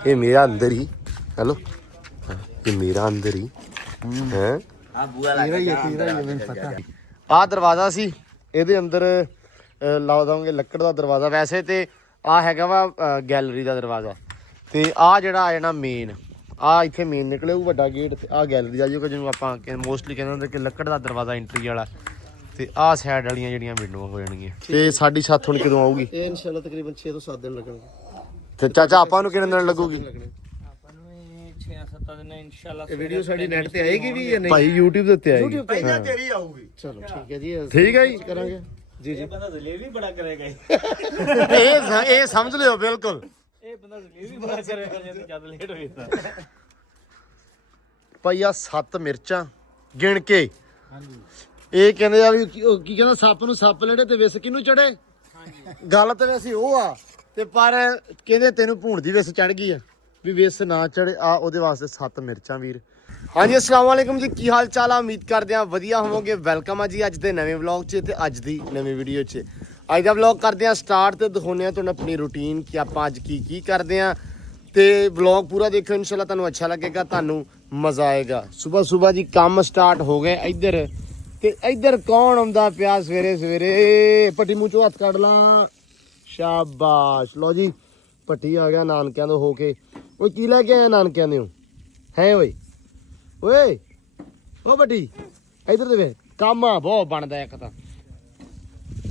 ये मेरा अंदर ही हेलो ये मेरा अंदर ही है आ दरवाजा सी ਇਹਦੇ ਅੰਦਰ ਲਾ ਦਾਂਗੇ ਲੱਕੜ ਦਾ ਦਰਵਾਜ਼ਾ ਵੈਸੇ ਤੇ ਆ ਹੈਗਾ ਵਾ ਗੈਲਰੀ ਦਾ ਦਰਵਾਜ਼ਾ ਤੇ ਆ ਜਿਹੜਾ ਆ ਜਾਣਾ ਮੇਨ ਆ ਇੱਥੇ ਮੇਨ ਨਿਕਲੇ ਉਹ ਵੱਡਾ ਗੇਟ ਤੇ ਆ ਗੈਲਰੀ ਦਾ ਜਿਹਨੂੰ ਆਪਾਂ ਮੋਸਟਲੀ ਕਹਿੰਦੇ ਹੁੰਦੇ ਕਿ ਲੱਕੜ ਦਾ ਦਰਵਾਜ਼ਾ ਐਂਟਰੀ ਵਾਲਾ ਤੇ ਆ ਸਾਈਡ ਵਾਲੀਆਂ ਜਿਹੜੀਆਂ ਵਿੰਡੋਆਂ ਹੋ ਜਾਣਗੀਆਂ ਤੇ ਸਾਡੀ ਛੱਤ ਹੁਣ ਕਦੋਂ ਆਊਗੀ ਇਹ ਇਨਸ਼ਾਅੱਲਾ ਤਕਰੀਬਨ 6 ਤੋਂ 7 ਦਿਨ ਲੱਗਣਗੇ ਤੇ ਚਾਚਾ ਆਪਾਂ ਨੂੰ ਕਿੰਨੇ ਦਿਨ ਲੱਗੂਗੀ ਆਪਾਂ ਨੂੰ 6-7 ਦਿਨ ਇਨਸ਼ਾਅੱਲਾ ਇਹ ਵੀਡੀਓ ਸਾਡੀ ਨੈਟ ਤੇ ਆਏਗੀ ਵੀ ਜਾਂ ਨਹੀਂ ਭਾਈ YouTube ਦੇ ਉੱਤੇ ਆਏਗੀ ਪਹਿਲਾਂ ਤੇਰੀ ਆਊਗੀ ਚਲੋ ਠੀਕ ਹੈ ਜੀ ਠੀਕ ਹੈ ਜੀ ਕਰਾਂਗੇ ਜੀ ਜੀ ਬੰਦਾ ਦਲੀਲ ਵੀ ਬੜਾ ਕਰੇਗਾ ਇਹ ਸਮਝ ਲਿਓ ਬਿਲਕੁਲ ਇਹ ਬੰਦਾ ਦਲੀਲ ਵੀ ਬੜਾ ਕਰੇਗਾ ਜੇ ਜਦ ਲੇਟ ਹੋਈ ਤਾਂ ਭਾਈ ਆ 7 ਮਿਰਚਾਂ ਗਿਣ ਕੇ ਹਾਂਜੀ ਇਹ ਕਹਿੰਦੇ ਆ ਵੀ ਕੀ ਕਹਿੰਦਾ ਸੱਪ ਨੂੰ ਸੱਪ ਲੜੇ ਤੇ ਵਿਸ ਕਿਹਨੂੰ ਚੜੇ ਗੱਲ ਤੇ ਵੈਸੇ ਉਹ ਆ ਤੇ ਪਰ ਕਹਿੰਦੇ ਤੈਨੂੰ ਭੂਣ ਦੀ ਵਿਸ ਚੜ ਗਈ ਆ ਵੀ ਵਿਸ ਨਾ ਚੜੇ ਆ ਉਹਦੇ ਵਾਸਤੇ 7 ਮਿਰਚਾਂ ਵੀਰ ਹਾਂਜੀ अस्सलाम वालेकुम जी ਕੀ ਹਾਲ ਚਾਲ ਆ ਉਮੀਦ ਕਰਦੇ ਆ ਵਧੀਆ ਹੋਵੋਗੇ ਵੈਲਕਮ ਆ ਜੀ ਅੱਜ ਦੇ ਨਵੇਂ ਵਲੌਗ 'ਚ ਤੇ ਅੱਜ ਦੀ ਨਵੀਂ ਵੀਡੀਓ 'ਚ ਅੱਜ ਦਾ ਵਲੌਗ ਕਰਦੇ ਆ ਸਟਾਰਟ ਤੇ ਦਿਖਾਉਂਦੇ ਆ ਤੁਹਾਨੂੰ ਆਪਣੀ ਰੂਟੀਨ ਕਿ ਆਪਾਂ ਅੱਜ ਕੀ ਕਰਦੇ ਆ ਤੇ ਵਲੌਗ ਪੂਰਾ ਦੇਖਿਓ ਇਨਸ਼ਾਅੱਲਾ ਤੁਹਾਨੂੰ ਅੱਛਾ ਲੱਗੇਗਾ ਤੁਹਾਨੂੰ ਮਜ਼ਾ ਆਏਗਾ ਸਵੇਰ ਜੀ ਕੰਮ ਸਟਾਰਟ ਹੋ ਗਏ ਇੱਧਰ ਤੇ ਇੱਧਰ ਕੌਣ ਆਉਂਦਾ ਪਿਆ ਸਵੇਰੇ ਪੱਟੀ ਮੂੰਹ ਚੋਂ ਹੱਥ ਕੱਢ ਲਾਂ ਸ਼ਾਬਾਸ਼ ਲਓ ਜੀ ਪੱਟੀ ਆ ਗਿਆ ਨਾਨਕਿਆਂ ਤੋਂ ਹੋ ਕੇ ਓਏ ਕੀ ਲੈ ਕੇ ਆਇਆ ਨਾਨਕਿਆਂ ਦੇ ਹੈ ਓਏ ਓ ਬੱਡੀ ਇਧਰ ਦੇ ਵੇ ਕੰਮ ਆ ਬਹੁਤ ਬਣਦਾ ਇੱਕ ਤਾਂ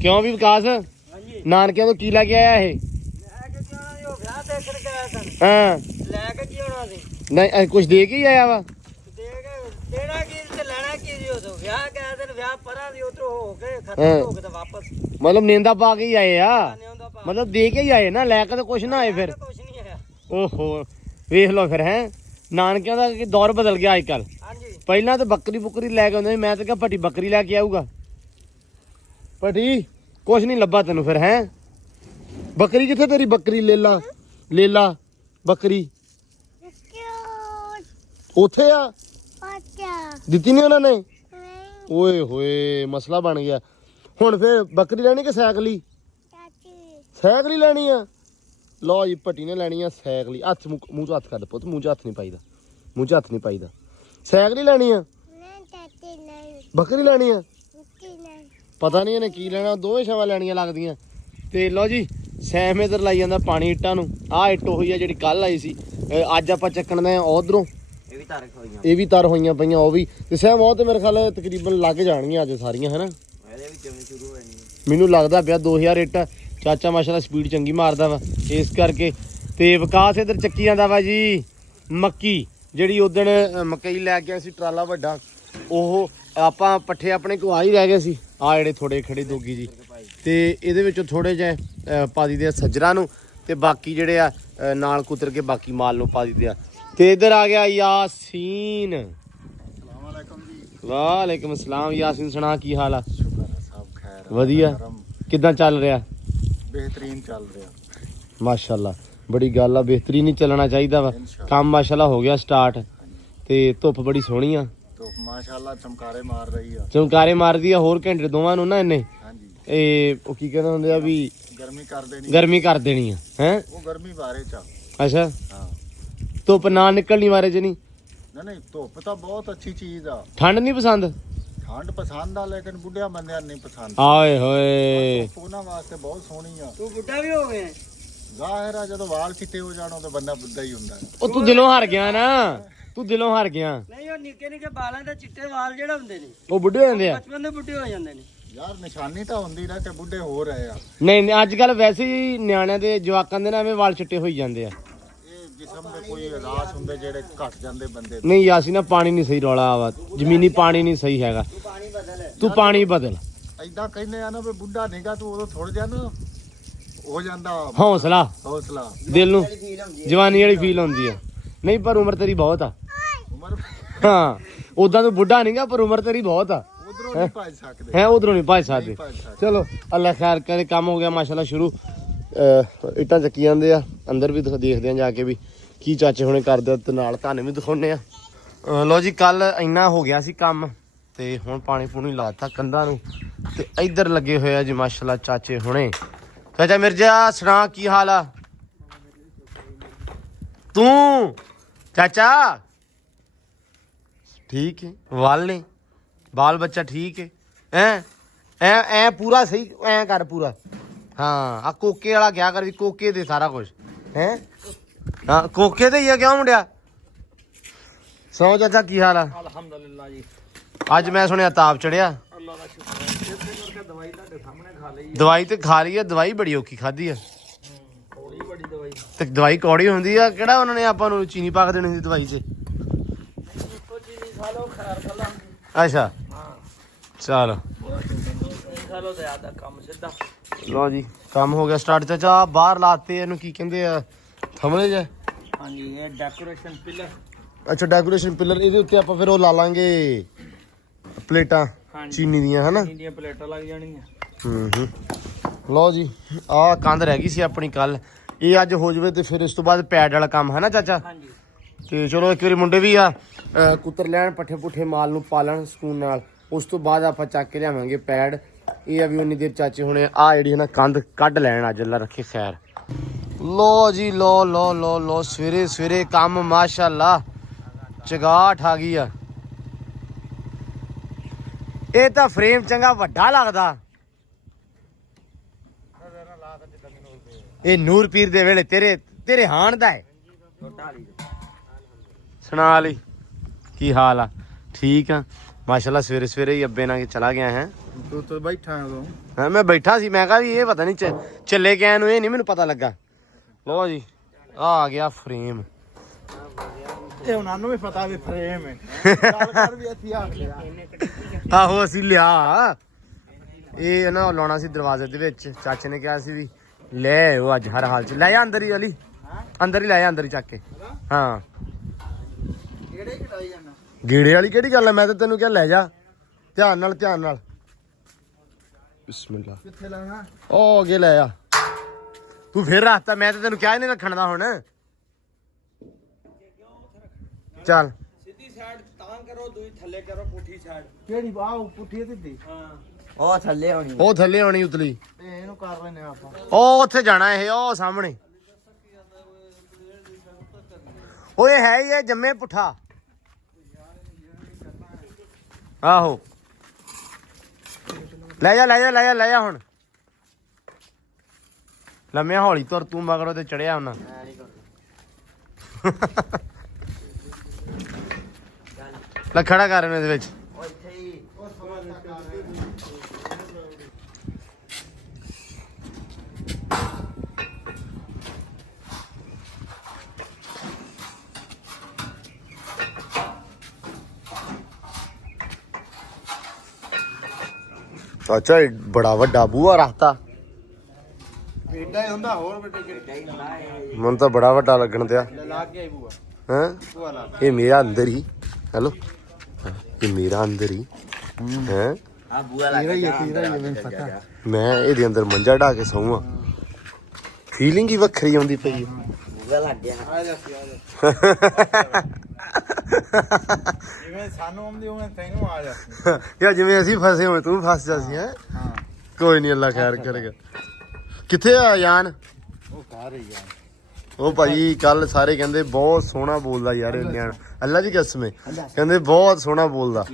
ਕਿਉਂ ਵੀ ਵਿਕਾਸ ਹਾਂਜੀ ਨਾਨਕਿਆਂ ਤੋਂ ਕੀ ਲੈ ਕੇ ਆਇਆ ਇਹ ਲੈ ਕੇ ਕਿਉਂ ਆਇਆ ਉਹ ਵਿਆਹ ਦੇਖਣ ਕੇ ਆਇਆ ਸਨ ਹਾਂ ਲੈ ਕੇ ਕੀ ਹੋਣਾ ਸੀ ਨਹੀਂ ਕੁਝ ਦੇ ਕੇ ਹੀ ਆਇਆ ਵਾ ਦੇ ਕੇ ਦੇਣਾ ਕੀ ਤੇ ਲੈਣਾ ਕੀ ਜੀ ਉਹ ਵਿਆਹ ਕਹਿ ਦੇਣ ਵਿਆਹ ਪਰਾਂ ਦੀ ਉਧਰੋਂ ਹੋ ਕੇ ਖਤਮ ਹੋ ਕੇ ਤੇ ਵਾਪਸ ਮਤਲਬ ਨਿੰਦਾ ਪਾ ਕੇ ਹੀ ਆਏ ਆ ਨਹੀਂ ਹੁੰਦਾ ਪਾ ਮਤਲਬ ਦੇ ਕੇ ਹੀ ਆਏ ਨਾ ਲੈ ਕੇ ਤਾਂ ਕੁਝ ਨਾ ਆਏ ਫਿਰ ਕੁਝ ਨਹੀਂ ਆਇਆ ਓਹੋ ਵੇਖ ਲਓ ਫਿਰ ਹੈ ਨਾਨਕਿਆਂ ਦਾ ਦੌਰ ਬਦਲ ਗਿਆ ਅੱਜ ਕੱਲ ਹਾਂਜੀ ਪਹਿਲਾਂ ਤਾਂ ਬੱਕਰੀ ਲੈ ਕੇ ਆਉਂਦੇ ਸੀ ਮੈਂ ਤਾਂ ਕਿਹਾ ਭੱਟੀ ਬੱਕਰੀ ਲੈ ਕੇ ਆਊਗਾ ਭੱਟੀ ਕੁਛ ਨਹੀਂ ਲੱਭਾ ਤੈਨੂੰ ਫਿਰ ਹੈ ਬੱਕਰੀ ਕਿੱਥੇ ਤੇਰੀ ਬੱਕਰੀ ਲੇਲਾ ਬੱਕਰੀ ਉੱਥੇ ਆ ਦਿੱਤੀ ਨਹੀਂ ਉਹਨਾਂ ਨੇ ਓਏ ਹੋਏ ਮਸਲਾ ਬਣ ਗਿਆ ਹੁਣ ਫਿਰ ਬੱਕਰੀ ਲੈਣੀ ਕਿ ਸਾਈਕਲੀ ਸਾਈਕਲੀ ਲੈਣੀ ਆ ਲਓ ਜੀ ਭੱਟੀ ਨੇ ਲੈਣੀ ਆ ਸਾਈਕਲੀ ਹੱਥ ਮੂੰਹ ਚ ਹੱਥ ਕੱਢ ਪੁੱਤ ਮੂੰਹ ਚ ਹੱਥ ਨਹੀਂ ਪਾਈਦਾ ਸਾਈਕਲ ਹੀ ਲੈਣੀ ਆ ਬੱਕਰੀ ਲੈਣੀ ਆ ਪਤਾ ਨਹੀਂ ਇਹਨੇ ਕੀ ਲੈਣਾ ਦੋਵੇਂ ਸ਼ਾਵਾਂ ਲੈਣੀਆਂ ਲੱਗਦੀਆਂ ਤੇ ਲਓ ਜੀ ਸੈਮ ਇਧਰ ਲਾਈ ਜਾਂਦਾ ਪਾਣੀ ਇੱਟਾਂ ਨੂੰ ਆਹ ਇੱਟ ਹੋਈ ਆ ਜਿਹੜੀ ਕੱਲ ਆਈ ਸੀ ਅੱਜ ਆਪਾਂ ਚੱਕਣਦੇ ਆ ਉਧਰੋਂ ਇਹ ਵੀ ਤਰ ਹੋਈਆਂ ਪਈਆਂ ਉਹ ਵੀ ਤੇ ਸੈਮ ਉਹ ਤੇ ਮੇਰੇ ਖਿਆਲ ਤਕਰੀਬਨ ਲੱਗ ਜਾਣਗੀਆਂ ਅੱਜ ਸਾਰੀਆਂ ਹਨਾ ਮੈਨੂੰ ਲੱਗਦਾ ਪਿਆ 2000 ਇੱਟ ਚਾਚਾ ਮਾਸ਼ਾਅੱਲਾ ਸਪੀਡ ਚੰਗੀ ਮਾਰਦਾ ਵਾ ਇਸ ਕਰਕੇ ਤੇ ਵਿਕਾਸ ਇਧਰ ਚੱਕੀ ਜਾਂਦਾ ਵਾ ਜੀ ਮੱਕੀ ਜਿਹੜੀ ਉਦਣ ਮਕਈ ਲੈ ਕੇ ਆਏ ਸੀ ਟਰਾਲਾ ਵੱਡਾ ਉਹ ਆਪਾਂ ਪੱਠੇ ਆਪਣੇ ਕੋਲ ਆ ਹੀ ਰਹਿ ਗਏ ਸੀ ਆ ਜਿਹੜੇ ਥੋੜੇ ਖੜੇ ਦੋਗੀ ਜੀ ਤੇ ਇਹਦੇ ਵਿੱਚੋਂ ਥੋੜੇ ਜਿਹੇ ਪਾ ਦਿੰਦੇ ਆ ਸੱਜਰਾਂ ਨੂੰ ਤੇ ਬਾਕੀ ਜਿਹੜੇ ਆ ਨਾਲ ਕੁਤਰ ਕੇ ਬਾਕੀ ਮਾਲ ਨੂੰ ਪਾ ਦਿੰਦੇ ਆ ਤੇ ਇਧਰ ਆ ਗਿਆ ਯਾਸੀਨ ਵਾਲੇਕੁਮ ਸਲਾਮ ਯਾਸੀਨ ਸੁਣਾ ਕੀ ਹਾਲ ਆ ਵਧੀਆ ਕਿੱਦਾਂ ਚੱਲ ਰਿਹਾ ਬਿਹਤਰੀਨ ਚੱਲ ਰਿਹਾ ਮਾਸ਼ਾਅੱਲਾ ਬੜੀ ਗੱਲ ਆ ਬਿਹਤਰੀਨ ਹੀ ਚੱਲਣਾ ਚਾਹੀਦਾ ਵਾ ਕੰਮ ਮਾਸ਼ਾਅੱਲਾ ਹੋ ਗਿਆ ਸਟਾਰਟ ਤੇ ਧੁੱਪ ਬੜੀ ਸੋਹਣੀ ਆ ਧੁੱਪ ਮਾਸ਼ਾਅੱਲਾ ਚਮਕਾਰੇ ਮਾਰਦੀ ਆ ਹੋਰ ਘੰਟੇ ਦੋਵਾਂ ਨੂੰ ਨਾ ਇਹਨੇ ਹਾਂਜੀ ਇਹ ਉਹ ਕੀ ਕਹਿੰਦੇ ਹੁੰਦੇ ਆ ਵੀ ਗਰਮੀ ਕਰ ਦੇਣੀ ਆ ਹੈ ਉਹ ਗਰਮੀ ਬਾਰੇ ਚ ਅੱਛਾ ਹਾਂ ਧੁੱਪ ਨਾ ਨਿਕਲਣੀ ਬਾਰੇ ਚ ਨਹੀਂ ਨਹੀਂ ਧੁੱਪ ਤਾਂ ਬਹੁਤ ਅੱਛੀ ਚੀਜ਼ ਆ ਠੰਡ ਨਹੀਂ ਪਸੰਦ ਠੰਡ ਪਸੰਦ ਆ ਲੇਕਿਨ ਬੁੱਢਿਆਂ ਬੰਦਿਆਂ ਨੂੰ ਨਹੀਂ ਪਸੰਦ ਆਏ ਹੋਏ ਉਹਨਾਂ ਵਾਸਤੇ ਬਹੁਤ ਸੋਹਣੀ ਆ ਤੂੰ ਬੁੱਢਾ ਵੀ ਹੋ ਗਿਆ ਜ਼ਾਹਿਰ ਆ ਜਦੋਂ ਵਾਲ ਚਿੱਟੇ ਹੋ ਜਾਣ ਤਾਂ ਬੰਦਾ ਬੁੱਢਾ ਹੀ ਹੁੰਦਾ ਉਹ ਤੂੰ ਦਿਲੋਂ ਹਾਰ ਗਿਆ ਨਾ ਤੂੰ ਦਿਲੋਂ ਹਾਰ ਗਿਆ ਨਹੀਂ ਉਹ ਨਿੱਕੇ ਵਾਲਾਂ ਦੇ ਚਿੱਟੇ ਵਾਲ ਜਿਹੜਾ ਹੁੰਦੇ ਨੇ ਉਹ ਬੁੱਢੇ ਹੋ ਜਾਂਦੇ ਆ ਬਚਪਨ ਦੇ ਬੁੱਢੇ ਹੋ ਜਾਂਦੇ ਨੇ ਯਾਰ ਨਿਸ਼ਾਨੀ ਤਾਂ ਹੁੰਦੀ ਨਾ ਕਿ ਬੁੱਢੇ ਹੋ ਰਹੇ ਆ ਨਹੀਂ ਅੱਜ ਕੱਲ ਵੈਸੇ ਹੀ ਨਿਆਣਿਆਂ ਦੇ ਜਵਾਕਾਂ ਦੇ ਨਾ ਐਵੇਂ ਵਾਲ ਚਿੱਟੇ ਹੋਈ ਜਾਂਦੇ ਆ ਇਹ ਜਿਸਮ ਦੇ ਕੋਈ ਰਾਸ ਹੁੰਦੇ ਜਿਹੜੇ ਘਟ ਜਾਂਦੇ ਬੰਦੇ ਨਹੀਂ ਯਾਸੀ ਨਾ ਪਾਣੀ ਨਹੀਂ ਸਹੀ ਰੌਲਾ ਆਵਾ ਜ਼ਮੀਨੀ ਪਾਣੀ ਨਹੀਂ ਸਹੀ ਹੈਗਾ ਤੂੰ ਪਾਣੀ ਬਦਲ ਐਦਾਂ ਕਹਿੰਦੇ ਆ ਨਾ ਵੀ ਬੁੱਢਾ ਨਹੀਂਗਾ ਤੂੰ ਉਦੋਂ ਥੋੜਾ ਜਿਹਾ ਨਾ ਹੋ ਜਾਂਦਾ ਹੌਸਲਾ ਦਿਲ ਨੂੰ ਜਵਾਨੀ ਵਾਲੀ ਫੀਲ ਹੁੰਦੀ ਆ ਨਹੀਂ ਪਰ ਉਮਰ ਤੇਰੀ ਬਹੁਤ ਆ ਉਮਰ ਹਾਂ ਉਦਾਂ ਤੂੰ ਬੁੱਢਾ ਨਹੀਂਗਾ ਪਰ ਉਮਰ ਤੇਰੀ ਬਹੁਤ ਆ ਉਧਰੋਂ ਨਹੀਂ ਭੱਜ ਸਕਦੇ ਹੈ ਉਧਰੋਂ ਨਹੀਂ ਭੱਜ ਸਕਦੇ ਚਲੋ ਅੱਲਾ ਖੈਰ ਕਰੇ ਕੰਮ ਹੋ ਗਿਆ ਮਾਸ਼ਾਅੱਲਾ ਸ਼ੁਰੂ ਇੱਟਾਂ ਚੱਕੀ ਜਾਂਦੇ ਆ ਅੰਦਰ ਵੀ ਦੇਖਦੇ ਆ ਜਾ ਕੇ ਵੀ ਕੀ ਚਾਚੇ ਹੁਣੇ ਕਰਦੇ ਤੇ ਨਾਲ ਤੁਹਾਨੂੰ ਵੀ ਦਿਖਾਉਣੇ ਆ ਲੋ ਜੀ ਕੱਲ ਇੰਨਾ ਹੋ ਗਿਆ ਸੀ ਕੰਮ ਤੇ ਹੁਣ ਪਾਣੀ ਪੂਣੀ ਲਾਤਾ ਕੰਧਾਂ ਨੂੰ ਤੇ ਇੱਧਰ ਲੱਗੇ ਹੋਏ ਆ ਜੀ ਮਾਸ਼ਾਅੱਲਾ ਚਾਚੇ ਹੁਣੇ ਚਾਚਾ ਮਿਰਜ਼ਾ ਸੁਣਾ ਕੀ ਹਾਲ ਆ ਤੂੰ ਚਾਚਾ ਠੀਕ ਹੈ ਵਾਲ ਨੇ ਬਾਲ ਬੱਚਾ ਠੀਕ ਹੈ ਐ ਪੂਰਾ ਸਹੀ ਐ ਕਰ ਪੂਰਾ ਹਾਂ ਆ ਕੋਕੇ ਵਾਲਾ ਕਿਆ ਕਰ ਵੀ ਕੋਕੇ ਦੇ ਸਾਰਾ ਕੁਝ ਹੈ ਹਾਂ ਕੋਕੇ ਤੇ ਹੀ ਆ ਕਿਉਂ ਮੁੰਡਿਆ ਸੋ ਚਾਚਾ ਕੀ ਹਾਲ ਆ ਅਲਹਮਦੁਲਿਲਾ ਜੀ ਅੱਜ ਮੈਂ ਸੁਣਿਆ ਤਾਪ ਚੜਿਆ ਅੱਲਾ ਦਾ ਸ਼ੁਕਰ ਇਸੇ ਕਰਕੇ ਦਵਾਈ ਤੁਹਾਡੇ ਸਾਹਮਣੇ ਖਾ ਲਈ ਦਵਾਈ ਤੇ ਖਾ ਲਈ ਆ ਦਵਾਈ ਬੜੀ ਔਖੀ ਖਾਧੀ ਆ ਥੋੜੀ ਬੜੀ ਦਵਾਈ ਤੇ ਦਵਾਈ ਕੌੜੀ ਹੁੰਦੀ ਆ ਕਿਹੜਾ ਉਹਨਾਂ ਨੇ ਆਪਾਂ ਨੂੰ ਚੀਨੀ ਪਾ ਕੇ ਦੇਣੀ ਸੀ ਦਵਾਈ 'ਚ ਇੱਕੋ ਚੀਨੀ ਖਾ ਲਓ ਖੈਰ ਖਲਾ ਅੱਛਾ ਹਾਂ ਚਲ ਖਾ ਲਓ ਤੇ ਆਦਾ ਕੰਮ ਸਿੱਧਾ ਲੋ ਜੀ ਕੰਮ ਹੋ ਗਿਆ ਸਟਾਰਟ ਚਾਚਾ ਬਾਹਰ ਲਾਤੇ ਇਹਨੂੰ ਕੀ ਕਹਿੰਦੇ ਆ ਥੰਮਲੇ ਜੇ ਹਾਂਜੀ ਇਹ ਡੈਕੋਰੇਸ਼ਨ ਪਿਲਰ ਅੱਛਾ ਡੈਕੋਰੇਸ਼ਨ ਪਿਲਰ ਇਹਦੇ ਉੱਤੇ ਆਪਾਂ ਫਿਰ ਉਹ ਲਾ ਲਾਂਗੇ ਪਲੇਟਾਂ ਚੀਨੀ ਦੀਆਂ ਹਨਾ ਇੰਡੀਆ ਪਲੇਟਾਂ ਲੱਗ ਜਾਣਗੀਆਂ ਹੂੰ ਲਓ ਜੀ ਆਹ ਕੰਧ ਰਹਿ ਗਈ ਸੀ ਆਪਣੀ ਕੱਲ ਇਹ ਅੱਜ ਹੋ ਜਾਵੇ ਤੇ ਫਿਰ ਇਸ ਤੋਂ ਬਾਅਦ ਪੈਡ ਵਾਲਾ ਕੰਮ ਹੈ ਨਾ ਚਾਚਾ ਹਾਂਜੀ ਤੇ ਚਲੋ ਇੱਕ ਵਾਰੀ ਮੁੰਡੇ ਵੀ ਆ ਕੁੱਤਰ ਲੈਣ ਪੱਠੇ ਪੁੱਠੇ ਮਾਲ ਨੂੰ ਪਾਲਣ ਸਕੂਨ ਨਾਲ ਉਸ ਤੋਂ ਬਾਅਦ ਆਪਾਂ ਚੱਕ ਕੇ ਲਿਆਵਾਂਗੇ ਪੈਡ ਇਹ ਆ ਵੀ ਉਨੀ ਦੇਰ ਚਾਚੇ ਹੁਣੇ ਆ ਜਿਹੜੀ ਹੈ ਨਾ ਕੰਧ ਕੱਢ ਲੈਣ ਅੱਜ ਅੱਲਾ ਰੱਖੇ ਖੈਰ ਲੋ ਜੀ ਲੋ ਸਵੇਰੇ ਸਵੇਰੇ ਕੰਮ ਮਾਸ਼ਾਅੱਲਾ ਚਗਾਠ ਆ ਗਈ ਆ ਇਹ ਤਾਂ ਫਰੇਮ ਚੰਗਾ ਵੱਡਾ ਲੱਗਦਾ ਇਹ ਨੂਰ ਪੀਰ ਦੇ ਵੇਲੇ ਤੇਰੇ ਹਾਣ ਦਾ ਹੈ ਸੁਣਾ ਲਈ ਕੀ ਹਾਲ ਆ ਠੀਕ ਆ ਮਾਸ਼ਾਅੱਲਾ ਸਵੇਰੇ ਸਵੇਰੇ ਹੀ ਅੱਬੇ ਨਾਲ ਚਲਾ ਗਿਆ ਹੈ ਤੂੰ ਤਾਂ ਬੈਠਾ ਉਦੋਂ ਹਾਂ ਮੈਂ ਬੈਠਾ ਸੀ ਮੈਂ ਕਿਹਾ ਵੀ ਇਹ ਪਤਾ ਨਹੀਂ ਚੱਲੇ ਗਿਆ ਨੂੰ ਇਹ ਨਹੀਂ ਮੈਨੂੰ ਪਤਾ ਲੱਗਾ ਲੋ ਜੀ ਆ ਗਿਆ ਫਰੇਮ ਇਹ ਉਹਨਾਂ ਨੂੰ ਵੀ ਪਤਾ ਵੀ ਫਰੇਮ ਹੈ ਗੱਲ ਕਰ ਵੀ ਇੱਥੇ ਆ ਗਿਆ ਆਹੋ ਅਸੀਂ ਲਿਆ ਇਹ ਨਾ ਲਾਉਣਾ ਸੀ ਦਰਵਾਜ਼ੇ ਦੇ ਵਿੱਚ ਚਾਚੇ ਨੇ ਕਿਹਾ ਸੀ ਵੀ ਲੈ ਉਹ ਅੱਜ ਹਰ ਹਾਲ ਚ ਲੈ ਜਾ ਅੰਦਰ ਹੀ ਅਲੀ ਅੰਦਰ ਹੀ ਲੈ ਜਾ ਅੰਦਰ ਹੀ ਚੱਕ ਕੇ ਹਾਂ ਕਿਹੜੇ ਕਟਾਈ ਜਾਣਾ ਗੇੜੇ ਵਾਲੀ ਕਿਹੜੀ ਗੱਲ ਹੈ ਮੈਂ ਤਾਂ ਤੈਨੂੰ ਕਿਹਾ ਲੈ ਜਾ ਧਿਆਨ ਨਾਲ ਬਿਸਮਿਲ੍ਲਾ ਕਿੱਥੇ ਲਾਣਾ ਉਹ ਅੱਗੇ ਲੈ ਆ ਤੂੰ ਫੇਰ ਰੱਖਤਾ ਮੈਂ ਤਾਂ ਤੈਨੂੰ ਕਿਹਾ ਹੀ ਨਹੀਂ ਰੱਖਣ ਦਾ ਹੁਣ ਚੱਲ ਸਿੱਧੀ ਸਾਈਡ ਤਾਂ ਕਰੋ ਦੂਜੀ ਥੱਲੇ ਕਰੋ ਪੁੱਠੀ ਸਾਈਡ ਕਿਹੜੀ ਬਾਹ ਪੁੱਠੀ ਦਿੱਤੀ ਹਾਂ ਉਹ ਥੱਲੇ ਹੋਣੀ ਉਹ ਥੱਲੇ ਆਉਣੀ ਉਤਲੀ ਤੇ ਇਹਨੂੰ ਕਰ ਲੈਨੇ ਆਪਾਂ ਉਹ ਉੱਥੇ ਜਾਣਾ ਇਹ ਉਹ ਸਾਹਮਣੇ ਓਏ ਹੈ ਹੀ ਇਹ ਜੰਮੇ ਪੁੱਠਾ ਆਹੋ ਲੈ ਜਾ ਹੁਣ ਲੰਮਿਆ ਹੌਲੀ ਤੁਰ ਤੂੰ ਮਗਰੋਂ ਤੇ ਚੜਿਆ ਉਹਨਾਂ ਲੈ ਖੜਾ ਕਰ ਇਹਨੂੰ ਇਹਦੇ ਵਿੱਚ ਅੱਛਾ ਬੜਾ ਵੱਡਾ ਬੂਹਾ ਰੱਖਤਾ ਏਡਾ ਹੀ ਹੁੰਦਾ ਹੋਰ ਵੱਡੇ ਮੈਨੂੰ ਤਾਂ ਬੜਾ ਵੱਡਾ ਲੱਗਣ ਦਿਆ ਲਾ ਕੇ ਆਈ ਬੂਆ ਹੈਂ ਬੂਆ ਲਾ ਇਹ ਮੇਰਾ ਅੰਦਰ ਹੀ ਹੈਲੋ ਇਹ ਮੇਰਾ ਅੰਦਰ ਹੀ ਹੈ ਆ ਬੂਆ ਲੱਗ ਤੇਰਾ ਹੀ ਮੈਨੂੰ ਪਤਾ ਮੈਂ ਇਹਦੇ ਅੰਦਰ ਮੰਜਾ ਢਾ ਕੇ ਸੌਂਵਾਂ ਫੀਲਿੰਗ ਹੀ ਵੱਖਰੀ ਆਉਂਦੀ ਪਈ ਬੂਆ ਲੱਗ ਗਿਆ ਆ ਜਾ ਜਿਵੇਂ ਸਾਨੂੰ ਆਉਂਦੀ ਉਵੇਂ ਤੈਨੂੰ ਆ ਜਾ ਯਾ ਜਿਵੇਂ ਅਸੀਂ ਫਸੇ ਹੋਏ ਤੂੰ ਫਸ ਜਾ ਸੀ ਹੈ ਹਾਂ ਕੋਈ ਨਹੀਂ ਅੱਲਾ ਖੈਰ ਕਰੇਗਾ ਕਿੱਥੇ ਆ ਯਾਨ ਉਹ ਕਰ ਰਹੀ ਆ ਉਹ ਭਾਈ ਕੱਲ ਸਾਰੇ ਕਹਿੰਦੇ ਬਹੁਤ ਸੋਹਣਾ ਬੋਲਦਾ ਯਾਰ ਇਹ ਨਿਆਣ ਅੱਲਾ ਦੀ ਕਸਮ ਹੈ ਕਹਿੰਦੇ ਬਹੁਤ ਸੋਹਣਾ ਬੋਲਦਾ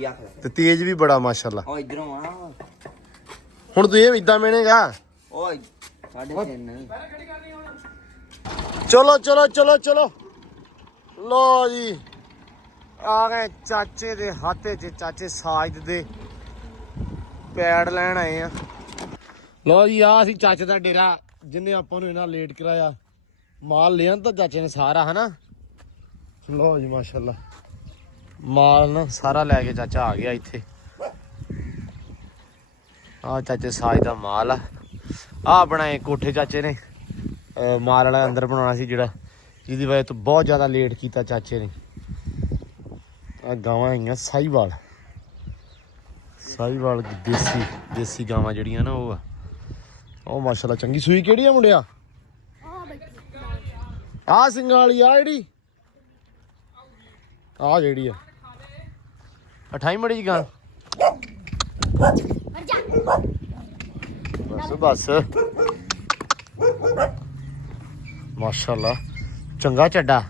ਤੇ ਤੇਜ਼ ਵੀ ਬੜਾ ਮਾਸ਼ਾਅੱਲਾ ਉਹ ਇਧਰੋਂ ਆ ਹੁਣ ਤੂੰ ਇਹ ਇਦਾਂ ਮਿਹਣੇਗਾ ਓਏ 3.5 ਚਲੋ ਲੋ ਜੀ ਆ ਗਏ ਚਾਚੇ ਦੇ ਹੱਥੇ 'ਚ ਚਾਚੇ ਸਾਜਦ ਦੇ ਪੈੜ ਲੈਣ ਆਏ ਆ ਲੋ ਜੀ ਆ ਅਸੀਂ ਚਾਚੇ ਦਾ ਡੇਰਾ ਜਿੰਨੇ ਆਪਾਂ ਨੂੰ ਇਹਨਾਂ ਲੇਟ ਕਰਾਇਆ ਮਾਲ ਲਿਆਂ ਤਾਂ ਚਾਚੇ ਨੇ ਸਾਰਾ ਹਨਾ ਲੋ ਜੀ ਮਾਸ਼ਾਅੱਲਾ ਮਾਲ ਨਾ ਸਾਰਾ ਲੈ ਕੇ ਚਾਚਾ ਆ ਗਿਆ ਇੱਥੇ ਆ ਚਾਚੇ ਸਾਜ ਦਾ ਮਾਲ ਆ ਬਣਾਏ ਕੋਠੇ ਚਾਚੇ ਨੇ ਮਾਲ ਵਾਲਾ ਅੰਦਰ ਬਣਾਉਣਾ ਸੀ ਜਿਹੜਾ ਜਿਹਦੀ ਵਜ੍ਹਾ ਤੋਂ ਬਹੁਤ ਜ਼ਿਆਦਾ ਲੇਟ ਕੀਤਾ ਚਾਚੇ ਨੇ ਆ ਗਾਵਾਂ ਹੈਗੀਆਂ ਸਾਹੀਵਾਲ ਦੇਸੀ ਗਾਵਾਂ ਜਿਹੜੀਆਂ ਨਾ ਉਹ ਆ ਉਹ ਮਾਸ਼ਾਅੱਲਾ ਚੰਗੀ ਸੂਈ ਕਿਹੜੀ ਆ ਮੁੰਡਿਆ ਆ ਸਿੰਘਾਂ ਵਾਲੀ ਆ ਜਿਹੜੀ ਆ 28 ਮੜੀ ਜੀ ਗਾਂ ਬਸ ਮਾਸ਼ਾਅੱਲਾ ਚੰਗਾ ਚੱਡਾ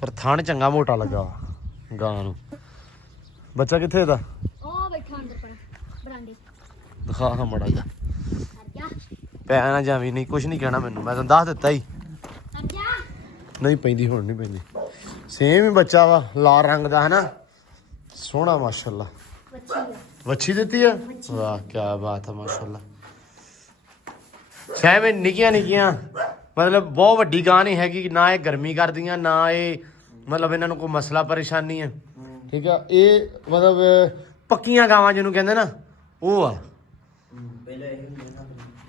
ਪਰ ਥਣ ਚੰਗਾ ਮੋਟਾ ਲੱਗਾ ਵਾ ਗਾਂ ਨੂੰ। ਬੱਚਾ ਕਿੱਥੇ ਇਹਦਾ? ਉਹ ਬੈਠਾ ਅੰਦਰ ਪਰ ਬਰਾਂਡੇ ਦਿਖਾ ਹਾਂ ਮੜਾ ਜਾ। ਕਰ ਜਾ ਪੈ ਨਾ ਜਾਵੀਂ, ਨਹੀਂ ਕੁਝ ਨਹੀਂ ਕਹਿਣਾ ਮੈਨੂੰ, ਮੈਂ ਤੈਨੂੰ ਦੱਸ ਦਿੱਤਾ ਹੀ। ਕਰ ਜਾ ਨਹੀਂ ਪੈਂਦੀ ਹੁਣ ਨਹੀਂ ਪੈਂਦੀ। ਸੇਮ ਹੀ ਬੱਚਾ ਵਾ, ਲਾਲ ਰੰਗ ਦਾ ਹੈ ਨਾ, ਸੋਹਣਾ ਮਾਸ਼ਾਅੱਲਾ। ਵੱਛੀ ਦਿੱਤੀ ਆ, ਵਾਹ ਕੀ ਬਾਤ ਹੈ ਮਾਸ਼ਾਅੱਲਾ। ਸ਼ਾਇਦ ਇਹ ਨਿੱਕੀਆਂ ਨਿੱਕੀਆਂ ਮਤਲਬ ਬਹੁਤ ਵੱਡੀ ਗਾਂ ਨਹੀਂ ਹੈਗੀ, ਨਾ ਇਹ ਗਰਮੀ ਕਰਦੀਆਂ ਨਾ ਇਹ ਮਤਲਬ ਇਹਨਾਂ ਨੂੰ ਕੋਈ ਮਸਲਾ ਪਰੇਸ਼ਾਨੀ ਹੈ। ਠੀਕ ਆ, ਇਹ ਮਤਲਬ ਪੱਕੀਆਂ ਗਾਵਾਂ ਜਿਹਨੂੰ ਕਹਿੰਦੇ ਨਾ ਉਹ ਆ।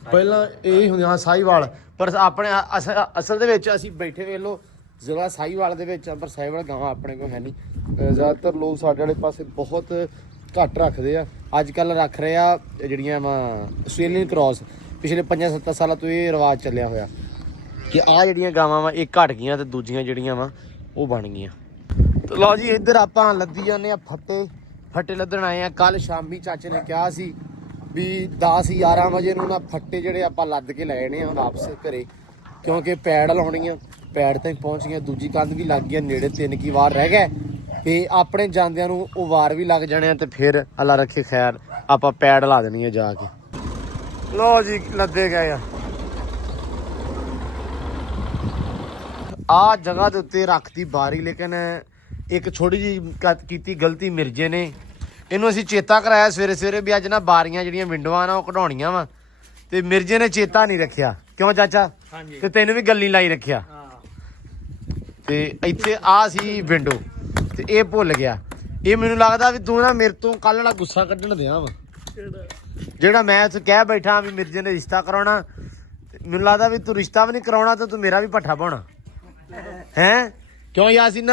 ਪਹਿਲਾਂ ਇਹ ਹੁੰਦੇ ਹਾਂ ਸਾਹੀਵਾਲ, ਪਰ ਆਪਣੇ ਅਸਲ ਦੇ ਵਿੱਚ ਅਸੀਂ ਬੈਠੇ ਵੇਖ ਲਓ ਜ਼ਿਲ੍ਹਾ ਸਾਹੀਵਾਲ ਦੇ ਵਿੱਚ, ਪਰ ਸਾਹੀਵਾਲ ਗਾਵਾਂ ਆਪਣੇ ਕੋਲ ਹੈ ਨਹੀਂ। ਜ਼ਿਆਦਾਤਰ ਲੋਕ ਸਾਡੇ ਵਾਲੇ ਪਾਸੇ ਬਹੁਤ ਘੱਟ ਰੱਖਦੇ ਆ। ਅੱਜ ਕੱਲ੍ਹ ਰੱਖ ਰਹੇ ਆ ਜਿਹੜੀਆਂ ਵਾ ਆਸਟ੍ਰੇਲੀਅਨ ਕ੍ਰੋਸ। ਪਿਛਲੇ 5-7 ਸਾਲਾਂ ਤੋਂ ਇਹ ਰਿਵਾਜ ਚੱਲਿਆ ਹੋਇਆ ਕਿ ਆਹ ਜਿਹੜੀਆਂ ਗਾਵਾਂ ਵਾ ਇਹ ਘਟ ਗਈਆਂ ਤੇ ਦੂਜੀਆਂ ਜਿਹੜੀਆਂ ਵਾ ਉਹ ਬਣ ਗਈਆਂ। ਤੇ ਲਓ ਜੀ ਇੱਧਰ ਆਪਾਂ ਲੱਦੀ ਜਾਂਦੇ ਆ ਫੱਟੇ ਲੱਦਣ ਆਏ ਆ। ਕੱਲ ਸ਼ਾਮੀ ਚਾਚੇ ਨੇ ਕਿਹਾ ਸੀ ਵੀ 10-11 ਵਜੇ ਨੂੰ ਨਾ ਫੱਟੇ ਜਿਹੜੇ ਆਪਾਂ ਲੱਦ ਕੇ ਲੈ ਜਾਣੇ ਆ ਵਾਪਸ ਘਰੇ, ਕਿਉਂਕਿ ਪੈੜ ਲਾਉਣੀਆਂ। ਪੈੜ ਤਾਂ ਪਹੁੰਚ ਗਈਆਂ, ਦੂਜੀ ਕੰਧ ਵੀ ਲੱਗ ਗਈ ਨੇੜੇ, 3 ਕੀ ਵਾਰ ਰਹਿ ਗਏ ਤੇ ਆਪਣੇ ਜਾਂਦਿਆਂ ਨੂੰ ਉਹ ਵਾਰ ਵੀ ਲੱਗ ਜਾਣੇ ਆ। ਤੇ ਫਿਰ ਅੱਲਾ ਰੱਖੇ ਖੈਰ ਆਪਾਂ ਪੈੜ ਲਾ ਦੇਣੀ ਆ ਜਾ ਕੇ। ਲਓ ਜੀ ਲੱਦੇ ਗਏ ਆ। ਆ ਜਗ੍ਹਾ ਦੇ ਉੱਤੇ ਰੱਖਤੀ ਬਾਰੀ, ਲੇਕਿਨ ਇੱਕ ਛੋਟੀ ਜਿਹੀ ਕੀਤੀ ਗਲਤੀ ਮਿਰਜੇ ਨੇ। ਇਹਨੂੰ ਅਸੀਂ ਚੇਤਾ ਕਰਾਇਆ ਸਵੇਰੇ ਸਵੇਰੇ ਵੀ ਅੱਜ ਨਾ ਬਾਰੀਆਂ ਜਿਹੜੀਆਂ ਵਿੰਡੋਆਂ ਨਾ ਉਹ ਕਢਾਉਣੀਆਂ ਵਾ, ਤੇ ਮਿਰਜੇ ਨੇ ਚੇਤਾ ਨਹੀਂ ਰੱਖਿਆ। ਕਿਉਂ ਚਾਚਾ? ਤੇ ਤੈਨੂੰ ਵੀ ਗੱਲੀ ਲਾਈ ਰੱਖਿਆ। ਤੇ ਇੱਥੇ ਆ ਸੀ ਵਿੰਡੋ ਤੇ ਇਹ ਭੁੱਲ ਗਿਆ। ਇਹ ਮੈਨੂੰ ਲੱਗਦਾ ਵੀ ਤੂੰ ਨਾ ਮੇਰੇ ਤੋਂ ਕੱਲ ਵਾਲਾ ਗੁੱਸਾ ਕੱਢਣ ਦਿਆਂ ਵਾ, ਜਿਹੜਾ ਮੈਂ ਉੱਥੇ ਕਹਿ ਬੈਠਾ ਵੀ ਮਿਰਜੇ ਨੇ ਰਿਸ਼ਤਾ ਕਰਾਉਣਾ। ਮੈਨੂੰ ਲੱਗਦਾ ਵੀ ਤੂੰ ਰਿਸ਼ਤਾ ਵੀ ਨਹੀਂ ਕਰਾਉਣਾ ਤੇ ਤੂੰ ਮੇਰਾ ਵੀ ਭੱਠਾ ਪਾਉਣਾ ਹੈ। ਕਿਉਂ ਯਾਸੀਨ?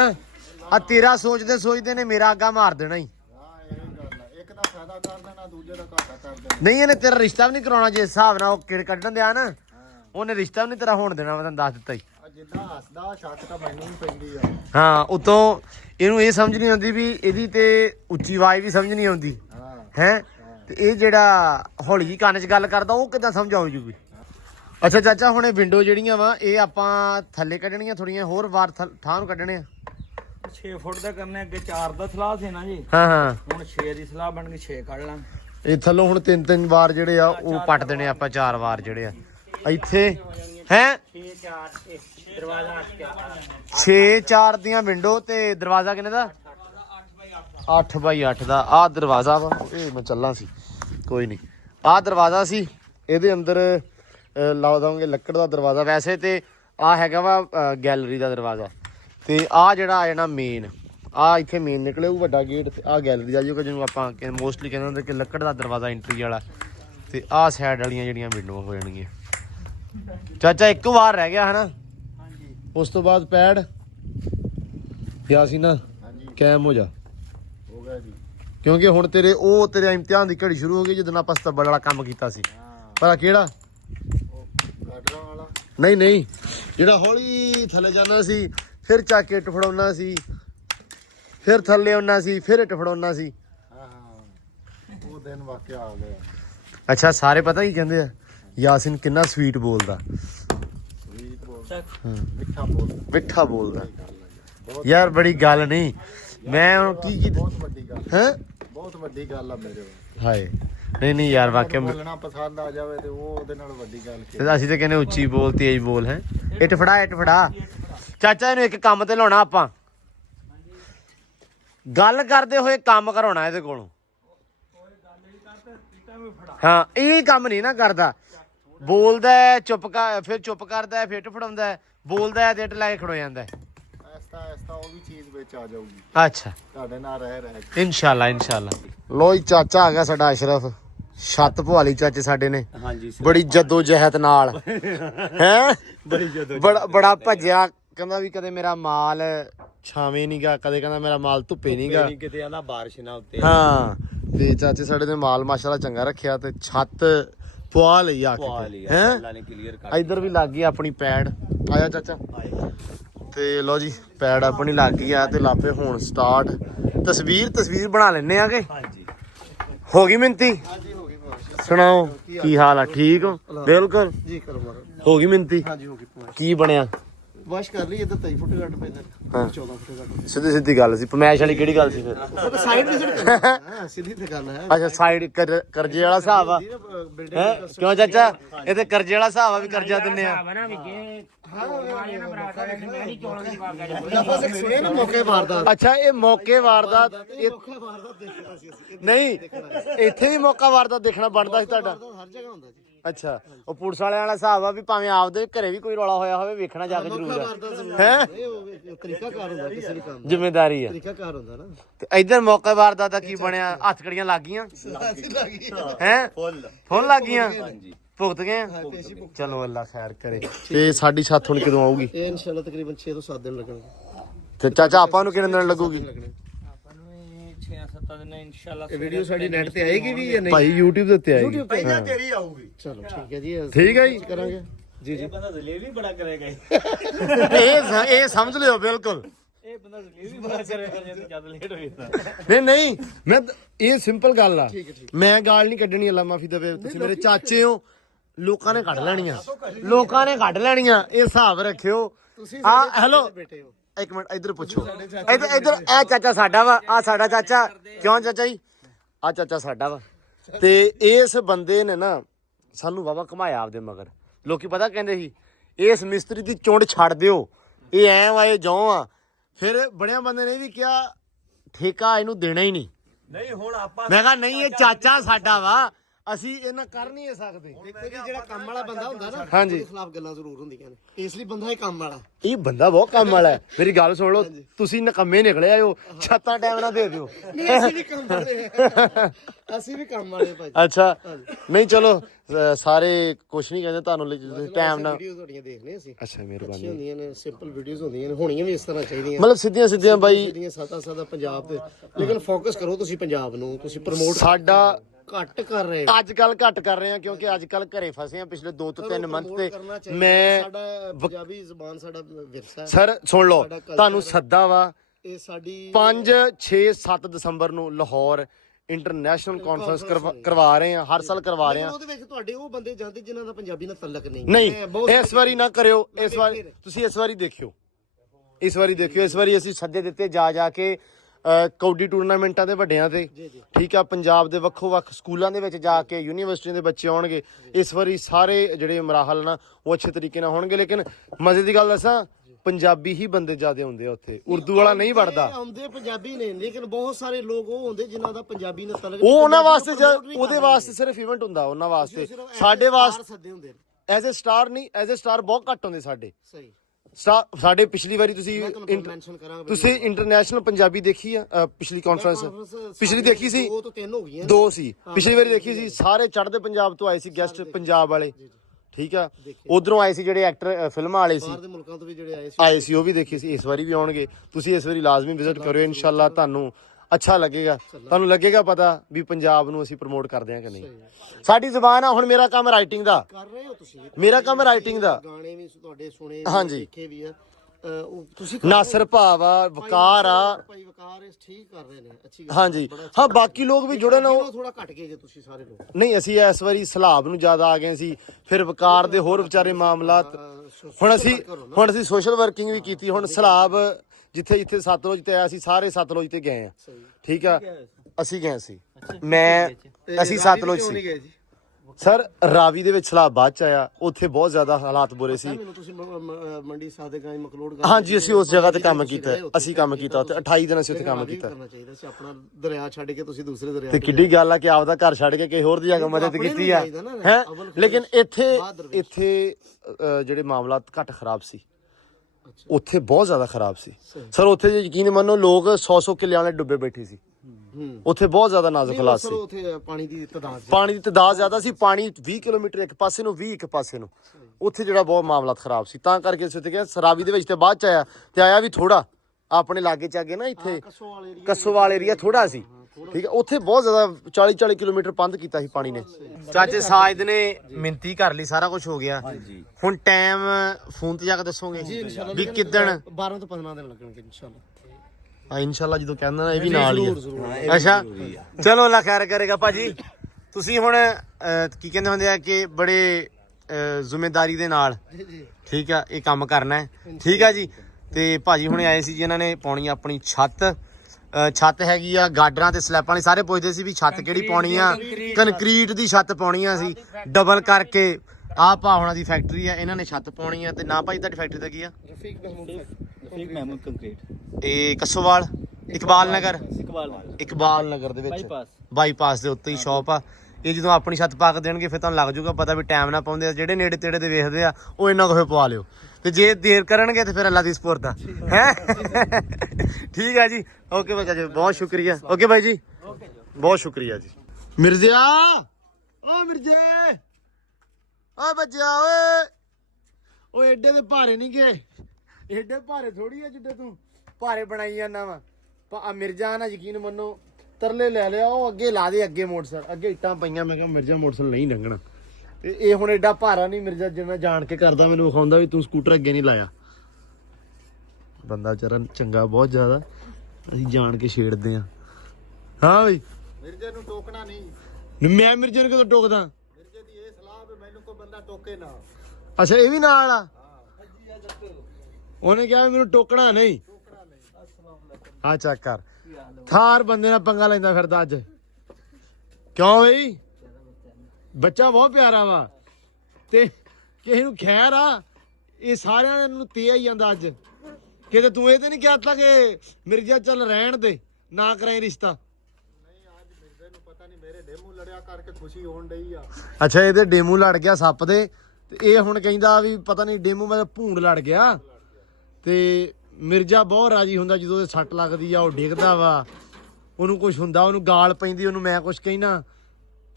ਆ ਤੇਰਾ ਸੋਚਦੇ ਨੇ ਮੇਰਾ ਅੱਗਾ ਮਾਰ ਦੇਣਾ ਹੀ। ਇੱਕ ਦਾ ਫਾਇਦਾ ਕਰ ਦੇਣਾ, ਦੂਜੇ ਦਾ ਘਾਟਾ ਕਰ ਦੇਣਾ। ਨਹੀਂ ਇਹਨੇ ਤੇਰਾ ਰਿਸ਼ਤਾ ਵੀ ਨਹੀਂ ਕਰਾਉਣਾ। ਜੇ ਹਿਸਾਬ ਨਾਲ ਉਹ ਕਿੜ ਕੱਢਣ ਦਿਆ ਨਾ, ਉਹਨੇ ਰਿਸ਼ਤਾ ਵੀ ਨਹੀਂ ਤੇਰਾ ਹੋਣ ਦੇਣਾ। ਮੈਂ ਤੈਨੂੰ ਦੱਸ ਦਿੱਤਾ ਹੀ। ਜਿੱਦਾਂ ਹੱਸਦਾ ਸ਼ੱਕ ਤਾਂ ਮੈਨੂੰ ਵੀ ਪੈਂਦੀ ਆ। ਹਾਂ, ਉਤੋਂ ਇਹਨੂੰ ਇਹ ਸਮਝ ਨਹੀਂ ਆਉਂਦੀ ਵੀ ਇਹਦੀ ਤੇ ਉੱਚੀ ਆਵਾਜ਼ ਵੀ ਸਮਝ ਨਹੀਂ ਆਉਂਦੀ ਹੈ। ਤੇ ਇਹ ਜਿਹੜਾ ਹੌਲੀ ਜਿਹੀ ਕੰਨ 'ਚ ਗੱਲ ਕਰਦਾ ਉਹ ਕਿੱਦਾਂ ਸਮਝ ਆਉ ਜੂਗੀ। ਅੱਛਾ ਚਾਚਾ, ਹੁਣ ਇਹ ਵਿੰਡੋ ਜਿਹੜੀਆਂ ਵਾ ਇਹ ਆਪਾਂ ਥੱਲੇ ਕੱਢਣੀਆਂ, ਥੋੜੀਆਂ ਹੋਰ ਵਾਰ ਥਾਂ ਨੂੰ ਕੱਢਣੇ ਆ। 6 ਫੁੱਟ ਦਾ ਕਰਨੇ, ਅੱਗੇ 4 ਦਾ ਸਲਾਹ ਸੀ ਨਾ ਜੀ। ਹਾਂ ਹੁਣ 6 ਦੀ ਸਲਾਹ ਬਣ ਗਈ, 6 ਕੱਢ ਲਾਂ। ਇਹ ਥੱਲੋਂ ਹੁਣ 3-3 ਵਾਰ ਜਿਹੜੇ ਆ ਉਹ ਪੱਟ ਦੇਣੇ ਆਪਾਂ, 4 ਵਾਰ ਜਿਹੜੇ ਆ ਇੱਥੇ ਹੈ। 6-4 ਦਰਵਾਜ਼ਾ 6-4 ਦੀਆਂ ਵਿੰਡੋ ਤੇ ਦਰਵਾਜ਼ਾ ਕਿੰਨੇ ਦਾ? 8x8 ਦਾ। ਆਹ ਦਰਵਾਜ਼ਾ ਵਾ, ਇਹ ਮੈਂ ਚੱਲਾਂ ਸੀ ਕੋਈ ਨਹੀਂ। ਆਹ ਦਰਵਾਜ਼ਾ ਸੀ, ਇਹਦੇ ਅੰਦਰ ਲਾ ਦਾਂਗੇ ਲੱਕੜ ਦਾ ਦਰਵਾਜ਼ਾ। ਵੈਸੇ ਤੇ ਆਹ ਹੈਗਾ ਵਾ ਗੈਲਰੀ ਦਾ ਦਰਵਾਜ਼ਾ, ਤੇ ਆਹ ਜਿਹੜਾ ਆ ਜਾਣਾ ਮੇਨ। ਆਹ ਇੱਥੇ ਮੇਨ ਨਿਕਲੇ ਉਹ ਵੱਡਾ ਗੇਟ, ਤੇ ਆਹ ਗੈਲਰੀ ਦਾ ਜਿਹਨੂੰ ਆਪਾਂ ਮੋਸਟਲੀ ਕਹਿੰਦੇ ਹੁੰਦੇ ਕਿ ਲੱਕੜ ਦਾ ਦਰਵਾਜ਼ਾ ਐਂਟਰੀ ਵਾਲਾ। ਤੇ ਆਹ ਸਾਈਡ ਵਾਲੀਆਂ ਜਿਹੜੀਆਂ ਵਿੰਡੋ ਹੋ ਜਾਣਗੀਆਂ। ਚਾਚਾ ਇੱਕ ਵਾਰ ਰਹਿ ਗਿਆ ਹਨਾ, ਉਸ ਤੋਂ ਬਾਅਦ ਪੈੜ ਯਾਸੀਨਾ ਕੈਮ ਹੋ ਜਾ। ਹੋ ਗਿਆ ਜੀ, ਕਿਉਂਕਿ ਹੁਣ ਤੇਰੇ ਇਮਤਿਹਾਨ ਦੀ ਘੜੀ ਸ਼ੁਰੂ ਹੋ ਗਈ ਜਦੋਂ ਆਪਾਂ ਸਤੱਬੜ ਵਾਲਾ ਕੰਮ ਕੀਤਾ ਸੀ। ਪਰ ਕਿਹੜਾ? ਗਾਡਰਾਂ ਵਾਲਾ ਨਹੀਂ, ਜਿਹੜਾ ਹੌਲੀ ਥੱਲੇ ਜਾਂਦਾ ਸੀ, ਫਿਰ ਚੱਕ ਕੇ ਇੱਟ ਫੜਾਉਣਾ ਸੀ, ਫਿਰ ਥੱਲੇ ਆਉਣਾ ਸੀ, ਫਿਰ ਇੱਟ ਫੜਾਉਣਾ ਸੀ। ਹਾਂ, ਉਹ ਦਿਨ ਵਾਕਿਆ ਆ ਗਿਆ। ਅੱਛਾ, ਸਾਰੇ ਪਤਾ ਕੀ ਕਹਿੰਦੇ ਆ ਯਾਸੀਨ ਕਿੰਨਾ ਸਵੀਟ ਬੋਲਦਾ। ਸਵੀਟ ਬੋਲਦਾ, ਮਿੱਠਾ ਬੋਲਦਾ। ਯਾਰ ਬੜੀ ਗੱਲ ਨਹੀਂ, ਮੈਂ ਹੁਣ ਕੀ ਕੀਤਾ? ਬਹੁਤ ਵੱਡੀ ਗੱਲ ਹੈ, ਬਹੁਤ ਵੱਡੀ ਗੱਲ ਆ ਮੇਰੇ ਵਾਸਤੇ। ਹਾਏ ਨਹੀਂ ਯਾਰ ਵਾਕਿਆ ਬੋਲਣਾ ਪਸੰਦ ਆ ਜਾਵੇ ਤੇ ਉਹ ਉਹਦੇ ਨਾਲ ਵੱਡੀ ਗੱਲ ਕੀ। ਅਸੀਂ ਤਾਂ ਕਹਿੰਦੇ ਉੱਚੀ ਬੋਲ ਤੇਜ਼ ਬੋਲ ਹੈ। ਇੱਟ ਫੜਾ ਚਾਚਾ, ਇਹਨੂੰ ਇੱਕ ਕੰਮ ਤੇ ਲਾਉਣਾ ਆਪਾਂ। ਗੱਲ ਕਰਦੇ ਹੋਏ ਕੰਮ ਕਰਾਉਣਾ ਇਹਦੇ ਕੋਲੋਂ। ਹਾਂ, ਇਹ ਕੰਮ ਨਹੀਂ ਨਾ ਕਰਦਾ। ਬੋਲਦਾ ਫਿਰ ਚੁੱਪ ਕਰਦਾ, ਫਿਰ ਇੱਟ ਫੜਾਉਂਦਾ, ਬੋਲਦਾ ਤੇ ਇੱਟ ਲੈ ਕੇ ਖੜੋ ਜਾਂਦਾ। ਐਸਤਾ ਉਹ ਵੀ ਚੀਜ਼ ਵਿੱਚ ਆ ਜਾਊਗੀ ਅੱਛਾ, ਤੁਹਾਡੇ ਨਾਲ ਰਹਿ ਇਨਸ਼ਾਅੱਲਾ। ਲੋ ਜੀ ਚਾਚਾ ਆ ਗਿਆ ਸਾਡਾ ਅਸ਼ਰਫ। ਛੱਤ ਪਵਾ ਲਈ ਚਾਚੇ ਸਾਡੇ ਨੇ। ਹਾਂਜੀ, ਬੜੀ ਜੱਦੋ ਜਹਿਦ ਨਾਲ ਹੈ। ਬੜੀ ਜਦੋਂ ਬੜਾ ਭੱਜਿਆ, ਕਹਿੰਦਾ ਵੀ ਕਦੇ ਮੇਰਾ ਮਾਲ ਛਾਵੇਂ ਨਹੀਂਗਾ, ਕਦੇ ਕਹਿੰਦਾ ਮੇਰਾ ਮਾਲ ਧੁੱਪੇ ਨਹੀਂਗਾ, ਕਿਤੇ ਆਂਦਾ ਬਾਰਿਸ਼ ਨਾ ਉੱਤੇ। ਹਾਂ, ਤੇ ਚਾਚੇ ਸਾਡੇ ਨੇ ਮਾਲ ਮਾਸ਼ਾਅੱਲਾ ਚੰਗਾ ਰੱਖਿਆ ਤੇ ਛੱਤ ਪਵਾ ਲਈ ਆ ਕੇ ਹੈ। ਇੱਧਰ ਵੀ ਲੱਗ ਗਈ ਆਪਣੀ ਪੈੜ। ਆਇਆ ਚਾਚਾ। ਤੇ ਲੋ ਜੀ ਪੈੜ ਆਪਣੀ ਲੱਗ ਗਈ ਆ ਤੇ ਲਾਪੇ ਹੁਣ ਸਟਾਰਟ। ਤਸਵੀਰ ਬਣਾ ਲੈਣੇ ਆਗੇ। ਹੋ ਗਈ ਮਿੰਤੀ? ਸੁਣਾਓ ਕੀ ਹਾਲ ਆ? ਠੀਕ ਹੋ? ਬਿਲਕੁਲ ਜੀ ਕਰੋ ਹੋ ਗਈ ਮਿੰਤੀ? ਹਾਂਜੀ ਹੋ ਗਈ। ਕੀ ਬਣਿਆ? ਵਾਸ਼ ਕਰ ਲਈ ਇੱਧਰ 23 ਫੁੱਟ ਘੱਟ ਪੈਂਦਾ ਹਾਂ। 14 ਫੁੱਟ ਘੱਟ ਸਿੱਧੀ ਸਿੱਧੀ ਗੱਲ ਸੀ ਪਮੈਸ਼ ਵਾਲੀ ਕਿਹੜੀ ਗੱਲ ਸੀ ਫਿਰ ਉਹ ਤਾਂ ਸਾਈਡ ਵਿਜ਼ਿਟ ਕਰਨਾ ਹਾਂ ਸਿੱਧੀ ਤੇ ਗੱਲ ਹੈ ਅੱਛਾ ਸਾਈਡ ਕਰਜ਼ੇ ਵਾਲਾ ਹਿਸਾਬ ਆ ਹੈ ਕਿਉਂ ਚਾਚਾ ਇਹ ਤੇ ਕਰਜ਼ੇ ਵਾਲਾ ਹਿਸਾਬ ਆ ਵੀ ਕਰਜ਼ਾ ਦਿੰਨੇ ਆ ਸੁਣੇ ਨਾ ਮੌਕੇ ਵਾਰਦਾ ਅੱਛਾ ਇਹ ਮੌਕੇ ਵਾਰਦਾਤ ਮੌਕੇ ਵਾਰਦਾ ਦੇਖਣਾ ਸੀ ਅਸੀਂ ਨਹੀਂ ਇੱਥੇ ਵੀ ਮੌਕਾ ਵਾਰਦਾਤ ਦੇਖਣਾ ਬਣਦਾ ਸੀ ਤੁਹਾਡਾ ਹਰ ਜਗ੍ਹਾ ਹੁੰਦਾ ਜੀ ਅੱਛਾ ਉਹ ਪੁਲਿਸ ਵਾਲਿਆਂ ਵਾਲਾ ਹਿਸਾਬ ਆ ਵੀ ਭਾਵੇਂ ਆਪਦੇ ਘਰੇ ਵੀ ਕੋਈ ਰੌਲਾ ਹੋਇਆ ਹੋਵੇ ਵੇਖਣਾ ਜਾ ਕੇ ਜ਼ਰੂਰ ਹੈ ਹੈ ਤਰੀਕਾਕਾਰ ਹੁੰਦਾ ਕਿਸੇ ਵੀ ਕੰਮ ਦਾ ਜ਼ਿੰਮੇਵਾਰੀ ਆ ਤਰੀਕਾਕਾਰ ਹੁੰਦਾ ਨਾ ਤੇ ਇਧਰ ਮੌਕੇ ਵਾਰਦਾਤ ਦਾ ਕੀ ਬਣਿਆ ਹੱਥ ਕੜੀਆਂ ਲੱਗ ਗਈਆਂ ਹੈ ਫੁੱਲ ਲੱਗ ਗਈਆਂ ਭੁਗਤ ਗਏ ਆ? ਚਲੋ ਅੱਲਾ ਖੈਰ ਕਰੇ ਤੇ ਸਾਡੀ ਛੱਤ ਹੁਣ ਕਦੋਂ ਆਊਗੀ ਇਹ ਇਨਸ਼ਾਅੱਲਾ ਤਕਰੀਬਨ 6 ਤੋਂ 7 ਦਿਨ ਲੱਗਣਗੇ ਤੇ ਚਾਚਾ ਆਪਾਂ ਨੂੰ ਕਿੰਨੇ ਦਿਨ ਲੱਗੂਗੀ ਇਹ ਵੀਡੀਓ ਸਾਡੀ ਨੈਟ ਤੇ ਆਏਗੀ ਵੀ ਜਾਂ ਨਹੀਂ ਭਾਈ YouTube ਦੇ ਉੱਤੇ ਆਏਗੀ ਪਹਿਲਾਂ ਤੇਰੀ ਆਊਗੀ ਚਲੋ ਠੀਕ ਹੈ ਜੀ ਠੀਕ ਹੈ ਜੀ ਕਰਾਂਗੇ ਜੀ ਜੀ ਬੰਦਾ ਦਲੀਲ ਵੀ ਬੜਾ ਕਰੇਗਾ ਇਹ ਸਮਝ ਲਿਓ ਬਿਲਕੁਲ ਇਹ ਬੰਦਾ ਦਲੀਲ ਵੀ ਬੜਾ ਕਰੇਗਾ ਜੇ ਜਦ ਲੇਟ ਹੋਈ ਤਾਂ ਨਹੀਂ ਮੈਂ ਇਹ ਸਿੰਪਲ ਗੱਲ ਆ ਮੈਂ ਗਾਲ ਨਹੀਂ ਕੱਢਣੀ ਅੱਲਾ ਮਾਫੀ ਦੇਵੇ ਤੁਸੀਂ ਮੇਰੇ ਚਾਚੇ ਹੋ ਲੋਕਾਂ ਨੇ ਕੱਢ ਲੈਣੀਆਂ ਇਹ ਹਿਸਾਬ ਰੱਖਿਓ ਆ ਹੈਲੋ ਬੇਟੇ ਹੋ ਇੱਕ ਮਿੰਟ ਇੱਧਰ ਪੁੱਛੋ ਇੱਧਰ ਇਹ ਚਾਚਾ ਸਾਡਾ ਵਾ ਆ ਸਾਡਾ ਚਾਚਾ ਕਿਉਂ ਚਾਚਾ ਜੀ ਆ ਚਾਚਾ ਸਾਡਾ ਵਾ ਤੇ ਇਸ ਬੰਦੇ ਨੇ ਨਾ ਸਾਨੂੰ ਵਾਵਾ ਘਮਾਇਆ ਆਪਦੇ ਮਗਰ ਲੋਕੀ ਪਤਾ ਕਹਿੰਦੇ ਸੀ ਇਸ ਮਿਸਤਰੀ ਦੀ ਚੁੰਡ ਛੱਡ ਦਿਓ ਇਹ ਐ ਵਾ ਇਹ ਜੋਂ ਆ ਫਿਰ ਬੜਿਆਂ ਬੰਦੇ ਨੇ ਵੀ ਕਿਹਾ ਠੇਕਾ ਇਹਨੂੰ ਦੇਣਾ ਹੀ ਨਹੀਂ ਹੁਣ ਆਪਾਂ ਮੈਂ ਕਿਹਾ ਨਹੀਂ ਇਹ ਚਾਚਾ ਸਾਡਾ ਵਾ ਅਸੀਂ ਇਹਨਾਂ ਕਰ ਨਹੀਂ ਸਕਦੇ ਦੇਖੋ ਜੀ ਜਿਹੜਾ ਕੰਮ ਵਾਲਾ ਬੰਦਾ ਹੁੰਦਾ ਨਾ ਹਾਂਜੀ। ਉਹਦੇ ਖਿਲਾਫ ਗੱਲਾਂ ਜ਼ਰੂਰ ਹੁੰਦੀਆਂ ਨੇ ਇਸ ਲਈ ਬੰਦਾ ਇਹ ਕੰਮ ਵਾਲਾ ਇਹ ਬੰਦਾ ਬਹੁਤ ਕੰਮ ਵਾਲਾ ਹੈ ਮੇਰੀ ਗੱਲ ਸੁਣ ਲਓ ਤੁਸੀਂ ਨਕੰਮੇ ਨਿਕਲੇ ਆਇਓ ਛੱਤਾਂ ਟਾਈਮ ਨਾਲ ਦੇ ਦਿਓ ਨਹੀਂ ਅਸੀਂ ਵੀ ਕੰਮ ਵਾਲੇ ਅਸੀਂ ਵੀ ਕੰਮ ਵਾਲੇ ਭਾਈ ਅੱਛਾ ਨਹੀਂ ਚਲੋ ਸਾਰੇ ਕੁਛ ਨਹੀਂ ਕਹਿੰਦੇ ਤੁਹਾਨੂੰ ਟਾਈਮ ਨਾਲ ਵੀਡੀਓ ਤੁਹਾਡੀਆਂ ਦੇਖਨੇ ਅਸੀਂ ਅੱਛਾ ਮਿਹਰਬਾਨੀ ਅੱਛੀਆਂ ਹੁੰਦੀਆਂ ਨੇ ਸਿੰਪਲ ਵੀਡੀਓਜ਼ ਹੁੰਦੀਆਂ ਨੇ ਹੋਣੀਆਂ ਵੀ ਇਸ ਤਰ੍ਹਾਂ ਚਾਹੀਦੀਆਂ ਮਤਲਬ ਸਿੱਧੀਆਂ ਸਿੱਧੀਆਂ ਬਾਈ ਜਿਹੜੀਆਂ ਸਾਦਾ ਪੰਜਾਬ ਤੇ ਲੇਕਿਨ ਫੋਕਸ ਕਰੋ ਤੁਸੀਂ ਪੰਜਾਬ ਨੂੰ ਤੁਸੀਂ ਪ੍ਰਮੋਟ ਸਾਡਾ ਘੱਟ ਕਰ ਰਹੇ ਹੋ ਅੱਜ ਕੱਲ ਘੱਟ ਕਰ ਰਹੇ ਆ ਕਿਉਂਕਿ ਅੱਜ ਕੱਲ ਘਰੇ ਫਸੇ ਆ ਪਿਛਲੇ 2 ਤੋਂ 3 ਮੰਥ ਤੇ ਕਰਨਾ ਚਾਹੀਦਾ। ਮੈਂ ਸਾਡਾ ਪੰਜਾਬੀ ਜ਼ੁਬਾਨ ਸਾਡਾ ਵਿਰਸਾ ਹੈ ਸਰ ਸੁਣ ਲਓ ਸਾਡਾ culture ਤੁਹਾਨੂੰ ਸੱਦਾ ਵਾ ਇਹ ਸਾਡੀ 5 6 7 ਦਸੰਬਰ ਨੂੰ ਲਾਹੌਰ ਇੰਟਰਨੈਸ਼ਨਲ ਕਾਨਫਰੰਸ ਕਰਵਾ ਰਹੇ ਆ ਹਰ ਸਾਲ ਕਰਵਾ ਰਹੇ ਆ ਉਹਦੇ ਵਿੱਚ ਤੁਹਾਡੇ ਉਹ ਬੰਦੇ ਜਾਂਦੇ ਜਿਨ੍ਹਾਂ ਦਾ ਪੰਜਾਬੀ ਨਾਲ ਤਲਕ ਨਹੀਂ ਨਹੀਂ ਇਸ ਵਾਰੀ ਨਾ ਕਰਿਓ ਇਸ ਵਾਰੀ ਤੁਸੀਂ ਇਸ ਵਾਰੀ ਦੇਖਿਓ ਇਸ ਵਾਰੀ ਅਸੀਂ ਸੱਦੇ ਦਿੱਤੇ ਜਾ ਕੇ ਕੌਡੀ ਟੂਰਨਾਮੈਂਟਾਂ ਦੇ ਵੱਡਿਆਂ ਤੇ ਠੀਕ ਆ ਪੰਜਾਬ ਦੇ ਵੱਖੋ ਵੱਖ ਸਕੂਲਾਂ ਦੇ ਵਿੱਚ ਜਾ ਕੇ ਯੂਨੀਵਰਸਿਟੀਆਂ ਦੇ ਬੱਚੇ ਆਉਣਗੇ ਇਸ ਵਾਰੀ ਸਾਰੇ ਜਿਹੜੇ ਮਰਾਹਲ ਨਾ ਉਹ ਅੱਛੇ ਤਰੀਕੇ ਨਾਲ ਹੋਣਗੇ ਲੇਕਿਨ ਮਜ਼ੇ ਦੀ ਗੱਲ ਦੱਸਾਂ ਪੰਜਾਬੀ ਹੀ ਬੰਦੇ ਜ਼ਿਆਦਾ ਹੁੰਦੇ ਆ ਉੱਥੇ ਉਰਦੂ ਵਾਲਾ ਨਹੀਂ ਵੜਦਾ ਆਉਂਦੇ ਪੰਜਾਬੀ ਨੇ ਲੇਕਿਨ ਬਹੁਤ ਸਾਰੇ ਲੋਕ ਉਹ ਹੁੰਦੇ ਜਿਨ੍ਹਾਂ ਦਾ ਪੰਜਾਬੀ ਨਾਲ ਤਲਕ ਉਹ ਉਹਨਾਂ ਵਾਸਤੇ ਉਹਦੇ ਵਾਸਤੇ ਸਿਰਫ ਇਵੈਂਟ ਹੁੰਦਾ ਉਹਨਾਂ ਵਾਸਤੇ ਸਾਡੇ ਵਾਸਤੇ ਸੱਦੇ ਹੁੰਦੇ ਨੇ ਐਜ਼ ਅ ਸਟਾਰ ਨਹੀਂ ਐਜ਼ ਅ ਸਟਾਰ ਬਹੁਤ ਘੱਟ ਹੁੰਦੇ ਸਾਡੇ ਸਹੀ ਸਾਡੇ ਪਿਛਲੀ ਵਾਰੀ ਤੁਸੀਂ ਮੈਂਸ਼ਨ ਕਰਾਂਗਾ ਤੁਸੀਂ ਇੰਟਰਨੈਸ਼ਨਲ ਪੰਜਾਬੀ ਦੇਖੀ ਆ ਪਿਛਲੀ ਕਾਨਫਰੰਸ ਪਿਛਲੀ ਦੇਖੀ ਸੀ ਉਹ ਤਾਂ 3 ਹੋ ਗਈਆਂ 2 ਸੀ ਪਿਛਲੀ ਵਾਰੀ ਦੇਖੀ ਸੀ ਸਾਰੇ ਚੜ੍ਹਦੇ ਪੰਜਾਬ ਤੋਂ ਆਏ ਸੀ ਗੈਸਟ ਪੰਜਾਬ ਵਾਲੇ ਠੀਕ ਆ ਉਧਰੋਂ ਆਏ ਸੀ ਜਿਹੜੇ ਐਕਟਰ ਫਿਲਮਾਂ ਵਾਲੇ ਸੀ ਬਾਹਰ ਦੇ ਮੁਲਕਾਂ ਤੋਂ ਵੀ ਜਿਹੜੇ ਆਏ ਸੀ ਉਹ ਵੀ ਦੇਖੇ ਸੀ ਇਸ ਵਾਰੀ ਵੀ ਆਉਣਗੇ ਤੁਸੀਂ ਇਸ ਵਾਰੀ ਲਾਜ਼ਮੀ ਵਿਜ਼ਿਟ ਕਰਿਓ ਇਨਸ਼ਾਅੱਲਾ ਤੁਹਾਨੂੰ ਅੱਛਾ ਲੱਗੇਗਾ ਤੁਹਾਨੂੰ ਲੱਗੇਗਾ ਪਤਾ ਵੀ ਪੰਜਾਬ ਨੂੰ ਅਸੀਂ ਪ੍ਰਮੋਟ ਕਰਦੇ ਹਾਂ ਕਿ ਨਹੀਂ ਸਾਡੀ ਜ਼ੁਬਾਨ ਆ ਹੁਣ ਮੇਰਾ ਕੰਮ ਰਾਈਟਿੰਗ ਦਾ ਕਰ ਰਹੇ ਹੋ ਤੁਸੀਂ ਮੇਰਾ ਕੰਮ ਰਾਈਟਿੰਗ ਦਾ ਗਾਣੇ ਵੀ ਤੁਹਾਡੇ ਸੁਣੇ ਹਾਂਜੀ। ਦੇਖੇ ਵੀ ਆ ਤੁਸੀਂ ਨਾਸਰ ਭਾਵਾ ਵਕਾਰ ਆ ਭਾਈ ਵਕਾਰ ਇਸ ਠੀਕ ਕਰ ਰਹੇ ਨੇ ਅੱਛੀ ਹਾਂਜੀ ਹਾਂ ਬਾਕੀ ਲੋਕ ਵੀ ਜੁੜਨ ਉਹ ਥੋੜਾ ਘਟ ਗਏ ਜੇ ਤੁਸੀਂ ਸਾਰੇ ਲੋਕ ਨਹੀਂ ਅਸੀਂ ਇਸ ਵਾਰੀ ਸਲਾਬ ਨੂੰ ਜ਼ਿਆਦਾ ਆ ਗਏ ਸੀ ਫਿਰ ਵਕਾਰ ਦੇ ਹੋਰ ਵਿਚਾਰੇ ਮਾਮਲਾਤ ਹੁਣ ਅਸੀਂ ਸੋਸ਼ਲ ਵਰਕਿੰਗ ਵੀ ਕੀਤੀ ਹੁਣ ਸਲਾਬ ਜਿੱਥੇ ਸਤਲੁਜ ਤੇ ਆਇਆ ਸੀ ਸਾਰੇ ਸਤਲੁਜ ਤੇ ਗਏ ਆ ਠੀਕ ਆ ਅਸੀਂ ਗਏ ਸੀ ਅਸੀਂ ਸਤਲੁਜ ਸੀ ਸਰ ਰਾਵੀ ਦੇ ਵਿੱਚ ਸਲਾਬ ਬਾਅਦ ਚ ਆਇਆ ਉੱਥੇ ਬਹੁਤ ਜ਼ਿਆਦਾ ਹਾਲਾਤ ਬੁਰੇ ਸੀ ਮੈਨੂੰ ਤੁਸੀਂ ਮੰਡੀ ਸਾਦੇਗਾਂ ਮਕਲੋੜ ਹਾਂਜੀ ਅਸੀਂ ਉਸ ਜਗ੍ਹਾ ਤੇ ਕੰਮ ਕੀਤਾ ਅਸੀਂ ਕੰਮ ਕੀਤਾ ਉੱਥੇ 28 ਦਿਨ ਅਸੀਂ ਉੱਥੇ ਕੰਮ ਕੀਤਾ ਕਰਨਾ ਚਾਹੀਦਾ ਸੀ ਆਪਣਾ ਦਰਿਆ ਛੱਡ ਕੇ ਤੁਸੀਂ ਦੂਸਰੇ ਦਰਿਆ ਤੇ ਕਿੱਡੀ ਗੱਲ ਆ ਕਿ ਆਪਦਾ ਘਰ ਛੱਡ ਕੇ ਕਿਸੇ ਹੋਰ ਦੀ ਜਗ੍ਹਾ ਮਦਦ ਕੀਤੀ ਆ ਹੈ ਲੇਕਿਨ ਇੱਥੇ ਜਿਹੜੇ ਮਾਮਲਾਤ ਘੱਟ ਖਰਾਬ ਸੀ ਉੱਥੇ ਬਹੁਤ ਜ਼ਿਆਦਾ ਖਰਾਬ ਸੀ ਸਰ ਉੱਥੇ ਜੇ ਯਕੀਨ ਮੰਨੋ ਲੋਕ 100 ਕਿੱਲਿਆਂ ਵਾਲੇ ਡੁੱਬੇ ਬੈਠੇ ਸੀ ਉੱਥੇ ਬਹੁਤ ਜ਼ਿਆਦਾ ਨਾਜ਼ੁਕ ਹਾਲਾਤ ਸੀ ਉੱਥੇ ਪਾਣੀ ਦੀ ਤਦਾਦ ਜ਼ਿਆਦਾ ਸੀ ਪਾਣੀ 20 ਕਿਲੋਮੀਟਰ ਇੱਕ ਪਾਸੇ ਨੂੰ 20 ਇੱਕ ਪਾਸੇ ਨੂੰ ਉੱਥੇ ਜਿਹੜਾ ਬਹੁਤ ਮਾਮਲਾਤ ਖਰਾਬ ਸੀ ਤਾਂ ਕਰਕੇ ਅਸੀਂ ਉੱਥੇ ਗਏ ਸਰਾਵੀ ਦੇ ਵਿੱਚ ਤੇ ਬਾਅਦ ਚ ਆਇਆ ਤੇ ਆਇਆ ਵੀ ਥੋੜਾ ਆਪਣੇ ਲਾਗੇ ਚਾਗੇ ਨਾ ਇੱਥੇ ਕੱਸੋਵਾਲ ਏਰੀਆ ਥੋੜਾ ਸੀ ਠੀਕ ਹੈ ਉੱਥੇ ਬਹੁਤ ਜ਼ਿਆਦਾ 40 ਕਿਲੋਮੀਟਰ ਪੰਧ ਕੀਤਾ ਸੀ ਪਾਣੀ ਨੇ ਚਾਚੇ ਸਾਜਦ ਨੇ ਮਿੰਤੀ ਕਰ ਲਈ ਸਾਰਾ ਕੁਝ ਹੋ ਗਿਆ ਹੁਣ ਟਾਈਮ ਫੋਨ ਤੇ ਜਾ ਕੇ ਦੱਸੋਗੇ ਵੀ ਕਿੱਦਣ 12 ਤੋਂ 15 ਦਿਨ ਲੱਗਣਗੇ ਇਨਸ਼ਾਅੱਲਾ ਇਨਸ਼ਾਅੱਲਾ ਜਦੋਂ ਕਹਿੰਦਾ ਨਾ ਇਹ ਵੀ ਨਾਲ ਹੀ ਆ ਅੱਛਾ ਚਲੋ ਅੱਲਾ ਖੈਰ ਕਰੇਗਾ ਭਾਜੀ ਤੁਸੀਂ ਹੁਣ ਕੀ ਕਹਿੰਦੇ ਹੁੰਦੇ ਆ ਕਿ ਬੜੇ ਜ਼ਿੰਮੇਵਾਰੀ ਦੇ ਨਾਲ ਠੀਕ ਆ ਇਹ ਕੰਮ ਕਰਨਾ ਹੈ ਠੀਕ ਆ ਜੀ। ਤੇ ਭਾਜੀ ਹੁਣੇ ਆਏ ਸੀ ਜੀ, ਇਹਨਾਂ ਨੇ ਪਾਉਣੀ ਆ ਆਪਣੀ ਛੱਤ। ਛੱਤ ਹੈਗੀ ਆ ਗਾਡਰਾਂ ਤੇ ਸਲੈਬਾਂ ਵਾਲੀ। ਸਾਰੇ ਪੁੱਛਦੇ ਸੀ ਵੀ ਛੱਤ ਕਿਹੜੀ ਪਾਉਣੀ ਆ। ਕੰਕਰੀਟ ਦੀ ਛੱਤ ਪਾਉਣੀ ਆ ਸੀ ਡਬਲ ਕਰਕੇ। ਆਹ ਭਾਵਨਾ ਦੀ ਫੈਕਟਰੀ ਆ, ਇਹਨਾਂ ਨੇ ਛੱਤ ਪਾਉਣੀ ਆ। ਤੇ ਨਾ ਭਾਈ ਤੁਹਾਡੀ ਫੈਕਟਰੀ ਦਾ ਕੀ ਆ? ਰਫੀਕ ਮਹਿਮੂਦ ਕੰਕਰੀਟ। ਇਹ ਕੱਸੋਵਾਲ ਇਕਬਾਲ ਨਗਰ ਇਕਬਾਲ ਇਕਬਾਲ ਨਗਰ ਦੇ ਵਿੱਚ ਬਾਈਪਾਸ। ਬਾਈਪਾਸ ਦੇ ਉੱਤੇ ਹੀ ਸ਼ਾਪ ਆ। ਇਹ ਜਦੋਂ ਆਪਣੀ ਛੱਤ ਪਾ ਕੇ ਦੇਣਗੇ ਫਿਰ ਤੁਹਾਨੂੰ ਲੱਗ ਜਾਊਗਾ ਪਤਾ ਵੀ ਟਾਈਮ ਨਾ ਪਾਉਂਦੇ ਆ। ਜਿਹੜੇ ਨੇੜੇ ਤੇੜੇ ਦੇ ਵੇਖਦੇ ਆ ਉਹ ਇਹਨਾਂ ਕੋਲ ਪਵਾ ਲਿਓ, ਤੇ ਜੇ ਦੇਰ ਕਰਨਗੇ ਤੇ ਫਿਰ ਅੱਲਾ ਦੀ ਸਪੁਰਦ ਆ ਹੈ। ਠੀਕ ਹੈ ਜੀ, ਓਕੇ ਬੱਚਾ ਜੀ, ਬਹੁਤ ਸ਼ੁਕਰੀਆ। ਓਕੇ ਭਾਈ ਜੀ, ਬਹੁਤ ਸ਼ੁਕਰੀਆ ਜੀ। ਮਿਰਜ਼ਾ ਓ ਮਿਰਜ਼ੇ ਓ ਬੱਚਾ ਓਏ, ਉਹ ਏਡੇ ਦੇ ਭਾਰੇ ਨਹੀਂ ਗਏ, ਏਡੇ ਭਾਰੇ ਥੋੜੀ ਆ ਜਿੱਡੇ ਤੂੰ ਭਾਰੇ ਬਣਾਈ ਜਾਂਦਾ ਵਾ। ਮਿਰਜ਼ਾ ਨਾ ਯਕੀਨ ਮੰਨੋ ਤਰਲੇ ਲੈ ਲਿਆ, ਉਹ ਅੱਗੇ ਲਾ ਦੇ, ਅੱਗੇ ਮੋਟਰਸਾਈਕਲ ਅੱਗੇ ਇੱਟਾਂ ਪਈਆਂ। ਮੈਂ ਕਿਹਾ ਮਿਰਜ਼ਾ ਮੋਟਰਸਾਈਕਲ ਨਹੀਂ ਲੰਘਣਾ। ਤੇ ਇਹ ਹੁਣ ਏਡਾ ਭਾਰਾ ਨਹੀਂ ਮਿਰਜ਼ਾ ਜਿੰਨਾ ਜਾਣ ਕੇ ਕਰਦਾ, ਮੈਨੂੰ ਵਿਖਾਉਂਦਾ ਵੀ ਤੂੰ ਸਕੂਟਰ ਅੱਗੇ ਨਹੀਂ ਲਾਇਆ। ਬੰਦਾ ਵਿਚਾਰਾ ਚੰਗਾ ਬਹੁਤ ਜ਼ਿਆਦਾ, ਅਸੀਂ ਜਾਣ ਕੇ ਛੇੜਦੇ ਆ। ਹਾਂ ਬਈ ਮਿਰਜ਼ੇ ਨੂੰ ਟੋਕਣਾ ਨਹੀਂ। ਮੈਂ ਮਿਰਜ਼ੇ ਨੂੰ ਕਦੋਂ ਟੋਕਦਾ? ਮਿਰਜ਼ੇ ਦੀ ਇਹ ਸਲਾਹ ਵੀ ਮੈਨੂੰ ਕੋਈ ਬੰਦਾ ਟੋਕੇ ਨਾ। ਅੱਛਾ ਇਹ ਵੀ ਨਾਲ ਆ। ਉਹਨੇ ਕਿਹਾ ਮੈਨੂੰ ਟੋਕਣਾ ਨਹੀਂ। ਹਾਂ ਚੱਕ ਕਰ। ਥਾਰ ਬੰਦੇ ਨਾਲ ਪੰਗਾ ਲੈਂਦਾ ਫਿਰਦਾ ਅੱਜ, ਕਿਉਂ ਬਈ? ਬੱਚਾ ਬਹੁਤ ਪਿਆਰਾ ਵਾ ਤੇ ਕਿਸੇ ਨੂੰ ਖੈਰ ਆ। ਇਹ ਸਾਰਿਆਂ ਨੂੰ ਤੇ ਆਈ ਜਾਂਦਾ ਅੱਜ। ਕਿਤੇ ਤੂੰ ਇਹ ਤੇ ਨਹੀਂ ਕਹਿਤਾ ਕਿ ਮਿਰਜ਼ਾ ਚੱਲ ਰਹਿਣ ਦੇ, ਨਾ ਕਰਾਈ ਰਿਸ਼ਤਾ? ਨਹੀਂ ਅੱਜ ਮਿਰਜ਼ੇ ਨੂੰ ਪਤਾ ਨਹੀਂ ਮੇਰੇ ਡੇਮੂ ਲੜਿਆ ਕਰਕੇ ਖੁਸ਼ੀ ਹੋਣ ਡਈ ਆ। ਅੱਛਾ ਇਹਦੇ ਡੇਮੂ ਲੜ ਗਿਆ ਸੱਪ ਦੇ, ਤੇ ਇਹ ਹੁਣ ਕਹਿੰਦਾ ਵੀ ਪਤਾ ਨਹੀਂ ਡੇਮੂ ਮੈਂ ਭੂੰਡ ਲੜ ਗਿਆ। ਤੇ ਮਿਰਜ਼ਾ ਬਹੁਤ ਰਾਜੀ ਹੁੰਦਾ ਜਦੋਂ ਉਹਦੇ ਸੱਟ ਲੱਗਦੀ ਆ, ਉਹ ਡਿੱਗਦਾ ਵਾ, ਉਹਨੂੰ ਕੁਝ ਹੁੰਦਾ, ਉਹਨੂੰ ਗਾਲ ਪੈਂਦੀ, ਉਹਨੂੰ ਮੈਂ ਕੁਝ ਕਹਿਣਾ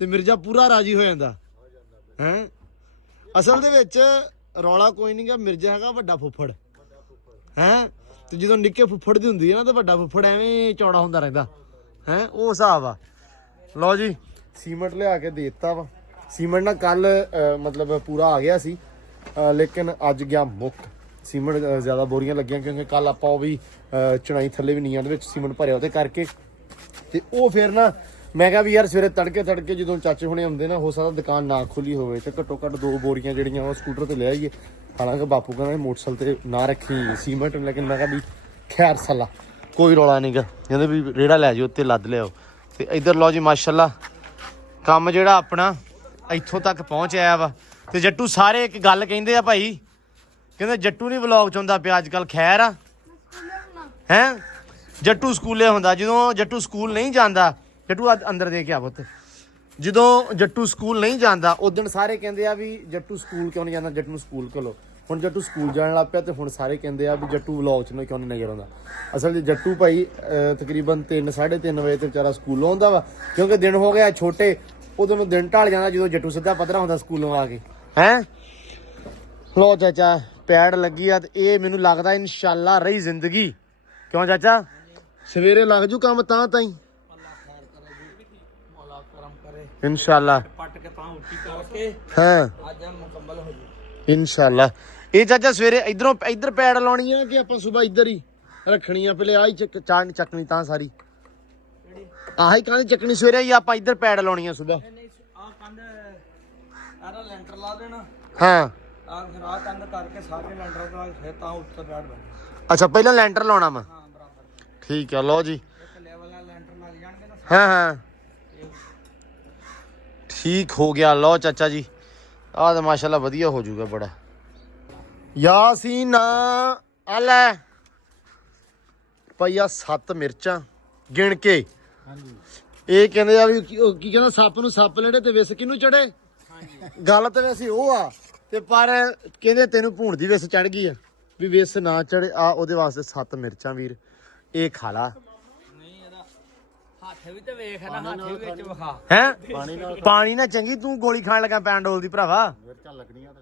ਤੇ ਮਿਰਜ਼ਾ ਪੂਰਾ ਰਾਜੀ ਹੋ ਜਾਂਦਾ ਹੈ। ਅਸਲ ਦੇ ਵਿੱਚ ਰੌਲਾ ਕੋਈ ਨਹੀਂ ਗਾ, ਮਿਰਜ਼ਾ ਹੈਗਾ ਵੱਡਾ ਫੁੱਫੜ ਹੈ। ਤੇ ਜਦੋਂ ਨਿੱਕੇ ਫੁੱਫੜ ਦੀ ਹੁੰਦੀ ਹੈ ਨਾ, ਤੇ ਵੱਡਾ ਫੁੱਫੜ ਐਵੇਂ ਚੌੜਾ ਹੁੰਦਾ ਰਹਿੰਦਾ ਹੈ, ਉਹ ਹਿਸਾਬ ਆ। ਲਓ ਜੀ ਸੀਮੈਂਟ ਲਿਆ ਕੇ ਦੇ ਦਿੱਤਾ ਵਾ। ਸੀਮੈਂਟ ਨਾ ਕੱਲ ਮਤਲਬ ਪੂਰਾ ਆ ਗਿਆ ਸੀ, ਲੇਕਿਨ ਅੱਜ ਗਿਆ ਮੁੱਕ। ਸੀਮੈਂਟ ਜ਼ਿਆਦਾ ਬੋਰੀਆਂ ਲੱਗੀਆਂ ਕਿਉਂਕਿ ਕੱਲ ਆਪਾਂ ਉਹ ਵੀ ਚੁਣਾਈ ਥੱਲੇ ਵੀ ਨੀਆਂ ਦੇ ਵਿੱਚ ਸੀਮੈਂਟ ਭਰਿਆ ਉਹਦੇ ਕਰਕੇ। ਤੇ ਉਹ ਫਿਰ ਨਾ ਮੈਂ ਕਿਹਾ ਵੀ ਯਾਰ ਸਵੇਰੇ ਤੜਕੇ ਜਦੋਂ ਚਾਚੇ ਹੁਣੇ ਆਉਂਦੇ ਨਾ, ਹੋ ਸਕਦਾ ਦੁਕਾਨ ਨਾ ਖੁੱਲੀ ਹੋਵੇ, ਤੇ ਘੱਟੋ ਘੱਟ 2 ਬੋਰੀਆਂ ਜਿਹੜੀਆਂ ਉਹ ਸਕੂਟਰ ਤੇ ਲੈ ਆਈਏ। ਹਾਲਾਂਕਿ ਬਾਪੂ ਕਹਿੰਦਾ ਮੋਟਰਸਾਈਕਲ ਤੇ ਨਾ ਰੱਖੀ ਸੀਮੈਂਟ, ਲੇਕਿਨ ਮੈਂ ਕਿਹਾ ਵੀ ਖੈਰ ਸਲਾ ਕੋਈ ਰੌਲਾ ਨਹੀਂ ਗਾ, ਕਹਿੰਦੇ ਵੀ ਰੇੜਾ ਲੈ ਜਾਓ ਉੱਤੇ ਲੱਦ ਲਿਆਓ। ਤੇ ਇੱਧਰ ਲਓ ਜੀ ਮਾਸ਼ਾਅੱਲਾ ਕੰਮ ਜਿਹੜਾ ਆਪਣਾ ਇੱਥੋਂ ਤੱਕ ਪਹੁੰਚ ਆਇਆ ਵਾ। ਤੇ ਜੱਟੂ ਸਾਰੇ ਇੱਕ ਗੱਲ ਕਹਿੰਦੇ ਆ ਭਾਈ, ਕਹਿੰਦੇ ਜੱਟੂ ਨਹੀਂ ਵਲੌਗ ਚ ਹੁੰਦਾ ਪਿਆ ਅੱਜ ਕੱਲ। ਖੈਰ ਆ ਹੈ, ਜੱਟੂ ਸਕੂਲੇ ਹੁੰਦਾ। ਜਦੋਂ ਜੱਟੂ ਸਕੂਲ ਨਹੀਂ ਜਾਂਦਾ, ਜੱਟੂ ਅੰਦਰ ਦੇ ਕੇ ਆ ਪੁੱਤ, ਜਦੋਂ ਜੱਟੂ ਸਕੂਲ ਨਹੀਂ ਜਾਂਦਾ ਉਦੋਂ ਸਾਰੇ ਕਹਿੰਦੇ ਆ ਵੀ ਜੱਟੂ ਸਕੂਲ ਕਿਉਂ ਨਹੀਂ ਜਾਂਦਾ, ਜੱਟੂ ਨੂੰ ਸਕੂਲ ਘੱਲੋ। ਹੁਣ ਜੱਟੂ ਸਕੂਲ ਜਾਣ ਲੱਗ ਪਿਆ ਤੇ ਹੁਣ ਸਾਰੇ ਕਹਿੰਦੇ ਆ ਵੀ ਜੱਟੂ ਵਲੌਗ 'ਚ ਕਿਉਂ ਨਹੀਂ ਨਜ਼ਰ ਆਉਂਦਾ। ਅਸਲ 'ਚ ਜੱਟੂ ਭਾਈ ਤਕਰੀਬਨ 3-3:30 ਵਜੇ ਤੇ ਵਿਚਾਰਾ ਸਕੂਲੋਂ ਆਉਂਦਾ ਵਾ, ਕਿਉਂਕਿ ਦਿਨ ਹੋ ਗਿਆ ਛੋਟੇ, ਉਦੋਂ ਨੂੰ ਦਿਨ ਢਲ ਜਾਂਦਾ ਜਦੋਂ ਜੱਟੂ ਸਿੱਧਾ ਪੱਧਰਾ ਹੁੰਦਾ ਸਕੂਲੋਂ ਆ ਕੇ ਹੈ। ਲੋ ਚਾਚਾ ਪੈੜ ਲੱਗੀ ਆ, ਤੇ ਇਹ ਮੈਨੂੰ ਲੱਗਦਾ ਇਨਸ਼ਾਅੱਲਾ ਰਹੀ ਜ਼ਿੰਦਗੀ। ਕਿਉਂ ਚਾਚਾ ਸਵੇਰੇ ਲੱਗ ਜੂ ਕੰਮ ਤਾਂ ਹੀ ਇਨਸ਼ਾਅੱਲਾ। ਪੱਟ ਕੇ ਤਾਂ ਉੱਚੀ ਕਰਕੇ ਹਾਂ ਅੱਜ ਮੁਕੰਮਲ ਹੋ ਜੂ ਇਨਸ਼ਾਅੱਲਾ। ਇਹ ਚਾਚਾ ਸਵੇਰੇ ਇੱਧਰ ਪੈੜ ਲਾਉਣੀ ਆ ਕਿ ਆਪਾਂ ਸਵੇਰ ਇੱਧਰ ਹੀ ਰੱਖਣੀ ਆ? ਪਹਿਲੇ ਆਹੀ ਚਾਹ ਚੱਕਣੀ ਤਾਂ ਸਾਰੀ ਆਹੀ ਕੰਧ ਚੱਕਣੀ ਸਵੇਰੇ ਹੀ ਆਪਾਂ ਇੱਧਰ ਪੈੜ ਲਾਉਣੀ ਆ ਸਵੇਰ। ਨਹੀਂ ਆ ਕੰਧ ਆਰਾ ਲੈਂਟਰ ਲਾ ਦੇਣਾ। ਹਾਂ ਆ ਫਿਰ ਆ ਕੰਧ ਕਰਕੇ ਸਾਰੇ ਲੈਂਟਰ ਦਾ ਫਿਰ ਤਾਂ ਉੱਤੇ ਬੈਠ ਬਣ। ਅੱਛਾ ਪਹਿਲਾਂ ਲੈਂਟਰ ਲਾਉਣਾ ਵਾ, ਹਾਂ ਬਰਾਬਰ ਠੀਕ ਆ। ਲਓ ਜੀ ਇੱਕ ਲੈਵਲ ਨਾਲ ਲੈਂਟਰ ਲੱਗ ਜਾਣਗੇ ਨਾ। ਹਾਂ ਠੀਕ ਹੋ ਗਿਆ। ਲਓ ਚਾਚਾ ਜੀ ਆਹ ਤਾਂ ਮਾਸ਼ਾਅੱਲਾ ਵਧੀਆ ਹੋ ਜਾਊਗਾ ਬੜਾ। ਯਾਸੀਨ ਆ ਲੈ ਪਈਆ 7 ਮਿਰਚਾਂ ਗਿਣ ਕੇ। ਇਹ ਕਹਿੰਦੇ ਆ ਵੀ ਕੀ ਕਹਿੰਦਾ, ਸੱਪ ਨੂੰ ਸੱਪ ਲੜੇ ਤੇ ਵਿਸ ਕਿਹਨੂੰ ਚੜੇ। ਗੱਲ ਤਾਂ ਵੈਸੇ ਉਹ ਆ, ਤੇ ਪਰ ਕਹਿੰਦੇ ਤੈਨੂੰ ਭੂਣ ਦੀ ਵਿਸ ਚੜ ਗਈ ਆ, ਵੀ ਵਿਸ ਨਾ ਚੜੇ। ਆ ਉਹਦੇ ਵਾਸਤੇ 7 ਮਿਰਚਾਂ ਵੀਰ, ਇਹ ਖਾ ਲਾ। ਨਹੀਂ ਇਹਦਾ ਹੱਥ ਵੀ ਤੇ ਵੇਖ ਨਾ, ਹੱਥ ਵੀ ਵਿੱਚ ਵਿਖਾ ਹੈ ਪਾਣੀ ਨਾ ਚੰਗੀ, ਤੂੰ ਗੋਲੀ ਖਾਣ ਲੱਗਾ ਪੈਂਡੋਲ ਦੀ ਭਰਾਵਾ। ਮਿਰਚਾਂ ਲੱਗਣੀਆਂ ਤਾਂ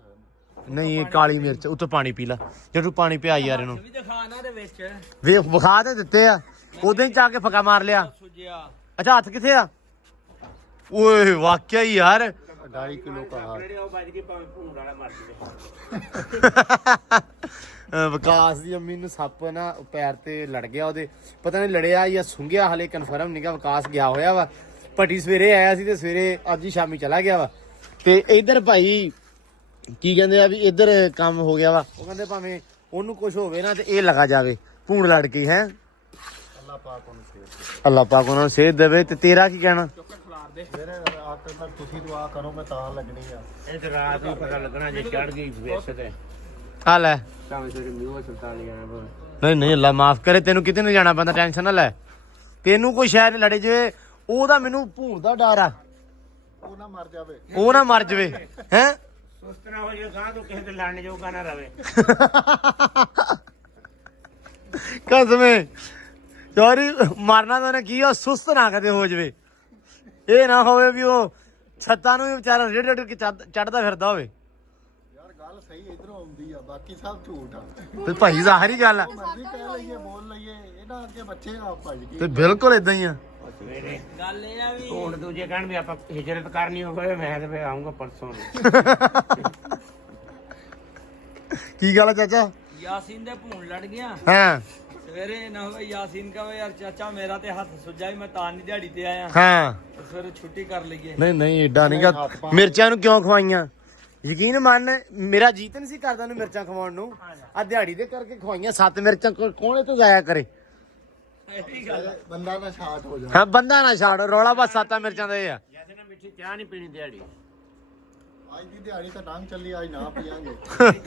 ਨਹੀਂ ਇਹ ਕਾਲੀ ਮਿਰਚ, ਉੱਤੋਂ ਪਾਣੀ ਪੀ ਲਾ ਜੇ ਤੂੰ ਪਾਣੀ ਪਿਆ ਯਾਰ ਇਹਨੂੰ। ਵੀ ਦਿਖਾ ਨਾ ਦੇ ਵਿੱਚ ਵੇ ਵਿਖਾ ਤੇ ਦਿੱਤੇ ਆ, ਉਦੋਂ ਹੀ ਚਾ ਕੇ ਫੱਕਾ ਮਾਰ ਲਿਆ। ਸੁਜਿਆ ਅੱਛਾ ਹੱਥ ਕਿੱਥੇ ਆ? ਓਏ ਵਾਕਿਆ ਹੀ ਯਾਰ 2.5 ਕਿਲੋ ਕਾ ਜਿਹੜੇ ਉਹ ਵੱਜ ਕੇ ਭਾਵੇਂ ਭੂੰਡ ਵਾਲਾ ਮਰ ਜਵੇ। ਵਿਕਾਸ ਦੀ ਅੰਮੀ ਨੂੰ ਸੱਪ ਨਾ ਪੈਰ ਤੇ ਲੜ ਗਿਆ, ਉਹਦੇ ਪਤਾ ਨਹੀਂ ਲੜਿਆ ਜਾਂ ਸੁੰਘਿਆ, ਹਲੇ ਕਨਫਰਮ ਨਹੀਂਗਾ। ਵਿਕਾਸ ਗਿਆ ਹੋਇਆ ਵਾ ਭੱਟੀ, ਸਵੇਰੇ ਆਇਆ ਸੀ ਤੇ ਸਵੇਰੇ ਅੱਜ ਹੀ ਸ਼ਾਮੀ ਚਲਾ ਗਿਆ ਵਾ। ਤੇ ਇਧਰ ਭਾਈ ਕੀ ਕਹਿੰਦੇ ਆ ਵੀ ਇੱਧਰ ਕੰਮ ਹੋ ਗਿਆ ਵਾ, ਉਹ ਕਹਿੰਦੇ ਭਾਵੇਂ ਉਹਨੂੰ ਕੁਝ ਹੋਵੇ ਨਾ ਤੇ ਇਹ ਲਗਾ ਜਾਵੇ ਭੂਣ ਲੜ ਕੇ ਹੈ। ਅੱਲਾ ਪਾਕ ਉਹਨੂੰ ਸੇਧ ਦੇ। ਅੱਲਾਹ ਪਾਕ ਉਹਨਾਂ ਨੂੰ ਸੇਧ ਦੇਵੇ। ਤੇ ਤੇਰਾ ਕੀ ਕਹਿਣਾ? ਮੇਰੇ ਆਖਰ ਤੱਕ ਤੁਸੀਂ ਦੁਆ ਕਰੋ, ਮੈਂ ਤਾਂ ਲੱਗਣੀ ਆ। ਇਹ ਰਾਤ ਨੂੰ ਪਤਾ ਲੱਗਣਾ ਜੇ ਚੜ ਗਈ ਵੇਸ ਤੇ ਆ ਲੈ ਭਾਵੇਂ ਤੇਰੇ ਮੂੰਹ ਸੁਲਤਾਨ ਜਾਣਾ ਪਵੇ। ਨਹੀਂ ਨਹੀਂ ਅੱਲਾ ਮਾਫ ਕਰੇ, ਤੈਨੂੰ ਕਿਤੇ ਨਹੀਂ ਜਾਣਾ ਪੈਂਦਾ, ਟੈਨਸ਼ਨ ਨਾ ਲੈ। ਤੈਨੂੰ ਕੋਈ ਸ਼ਾਇਦ ਲੜੇ ਜੇ ਉਹਦਾ ਮੈਨੂੰ ਭੂਣ ਦਾ ਡਰ ਆ, ਉਹ ਨਾ ਮਰ ਜਾਵੇ। ਉਹ ਨਾ ਮਰ ਜਵੇ ਹੈ। ਸੁਸਤ ਨਾ ਹੋ ਜਾਏ ਸਾਹ ਤੋਂ ਕਿਸੇ ਤੇ ਲੜਨ ਜੋਗਾ ਨਾ ਰਵੇ। ਕਸਮੇ ਚੋਰੀ ਮਾਰਨਾ ਤਾਂ ਉਹਨੇ ਕੀ ਆ, ਸੁਸਤ ਨਾ ਕਦੇ ਹੋ ਜਵੇ। ਇਹ ਨਾ ਹੋਵੇ ਵੀ ਉਹ ਛੱਤਾਂ ਨੂੰ ਵੀ ਵਿਚਾਰਾ ਰੇੜ ਰੇੜ ਕੇ ਚੜਦਾ ਫਿਰਦਾ ਹੋਵੇ। ਯਾਰ ਗੱਲ ਸਹੀ ਇਧਰੋਂ ਆਉਂਦੀ ਆ, ਬਾਕੀ ਸਭ ਝੂਠ ਆ। ਤੇ ਭਾਈ ਜ਼ਾਹਰੀ ਗੱਲ ਆ, ਮਰਜ਼ੀ ਕਹਿ ਲਈਏ ਬੋਲ ਲਈਏ, ਇਹਨਾਂ ਅੱਗੇ ਬੱਚੇ ਆ ਭਾਈ ਕੀ। ਤੇ ਬਿਲਕੁਲ ਇਦਾਂ ਹੀ ਆ। ਸਵੇਰੇ ਗੱਲ ਇਹ ਆ ਵੀ ਹੁਣ ਦੂਜੇ ਕਹਿਣ ਵੀ ਆਪਾਂ ਹਿਜਰਤ ਕਰਨੀ ਹੋਵੇ, ਮੈਂ ਤੇ ਫੇਰ ਆਉਂਗਾ ਪਰਸੋਂ ਨੂੰ। ਕੀ ਗੱਲ ਆ ਚਾਚਾ? यासीन दे भून लड़ गया ਹਾਂ सवेरे ना होवे यासीन का यार चाचा मेरा ते हाथ सुजा ही मैं तान दिहाड़ी ते आया ਹਾਂ तो सवेरे छुट्टी कर लईए ਨਹੀਂ ਨਹੀਂ ਏਡਾ ਨਹੀਂਗਾ। ਮਿਰਚਾਂ ਨੂੰ ਕਿਉਂ ਖਵਾਈਆਂ? ਯਕੀਨ ਮੰਨ, ਮੇਰਾ ਜੀਤ ਨਹੀਂ ਸੀ ਕਰਦਾ ਉਹਨੂੰ ਮਿਰਚਾਂ ਖਵਾਉਣ ਨੂੰ, ਆ ਦਿਹਾੜੀ ਦੇ ਕਰਕੇ ਖਵਾਈਆਂ। 7 ਮਿਰਚਾਂ ਕੋਣੇ ਤੋਂ ਜਾਇਆ ਕਰੇ। ਬੰਦਾ ਨਾ ਸ਼ਾਟ ਹੋ ਜਾ। ਹਾਂ ਬੰਦਾ ਨਾ ਛਾੜ, ਰੌਲਾ ਬਸ 7 ਮਿਰਚਾਂ ਦਾ ਇਹ ਆ। ਜਦ ਨਾ ਮਿੱਠੀ ਚਾਹ ਨਹੀਂ ਪੀਣੀ ਦਿਹਾੜੀ। ਅੱਜ ਦੀ ਦਿਹਾੜੀ ਤਾਂ ਡੰਗ ਚੱਲੀ, ਅੱਜ ਨਾ ਪੀਾਂਗੇ।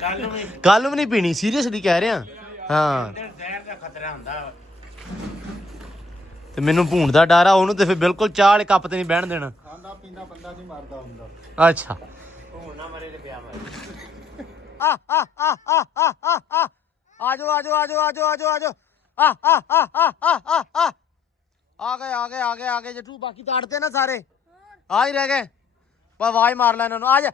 ਕੱਲ ਨੂੰ ਵੀ ਕੱਲ ਵੀ ਨਹੀਂ ਪੀਣੀ, ਸੀਰੀਅਸਲੀ ਕਹਿ ਰਿਹਾ। ਹਾਂ ਜ਼ਹਿਰ ਦਾ ਖਤਰਾ ਹੁੰਦਾ ਵਾ। ਤੇ ਮੈਨੂੰ ਭੂਣ ਦਾ ਡਰ ਆ, ਉਹਨੂੰ ਤੇ ਫਿਰ ਬਿਲਕੁਲ ਚਾਹ ਵਾਲੇ ਕੱਪ ਤੇ ਨਹੀਂ ਬਹਿਣ ਦੇਣਾ। ਖਾਂਦਾ ਪੀਂਦਾ ਬੰਦਾ ਨਹੀਂ ਮਰਦਾ ਹੁੰਦਾ। ਅੱਛਾ ਹੁਣ ਨਾ ਮਰੇ ਤੇ ਪਿਆ ਮਰੇ। ਆਜੋ ਆਜੋ ਆਜੋ ਆਜੋ ਆਜੋ ਆਜੋ ਆ ਗਏ ਜੱਟੂ। ਬਾਕੀ ਤਾਂ ਅੜਦੇ ਨਾ ਸਾਰੇ, ਆ ਹੀ ਰਹਿ ਗਏ। ਪਰ ਆਵਾਜ਼ ਮਾਰ ਲੈ ਇਹਨਾਂ ਨੂੰ, ਆ ਜਾ।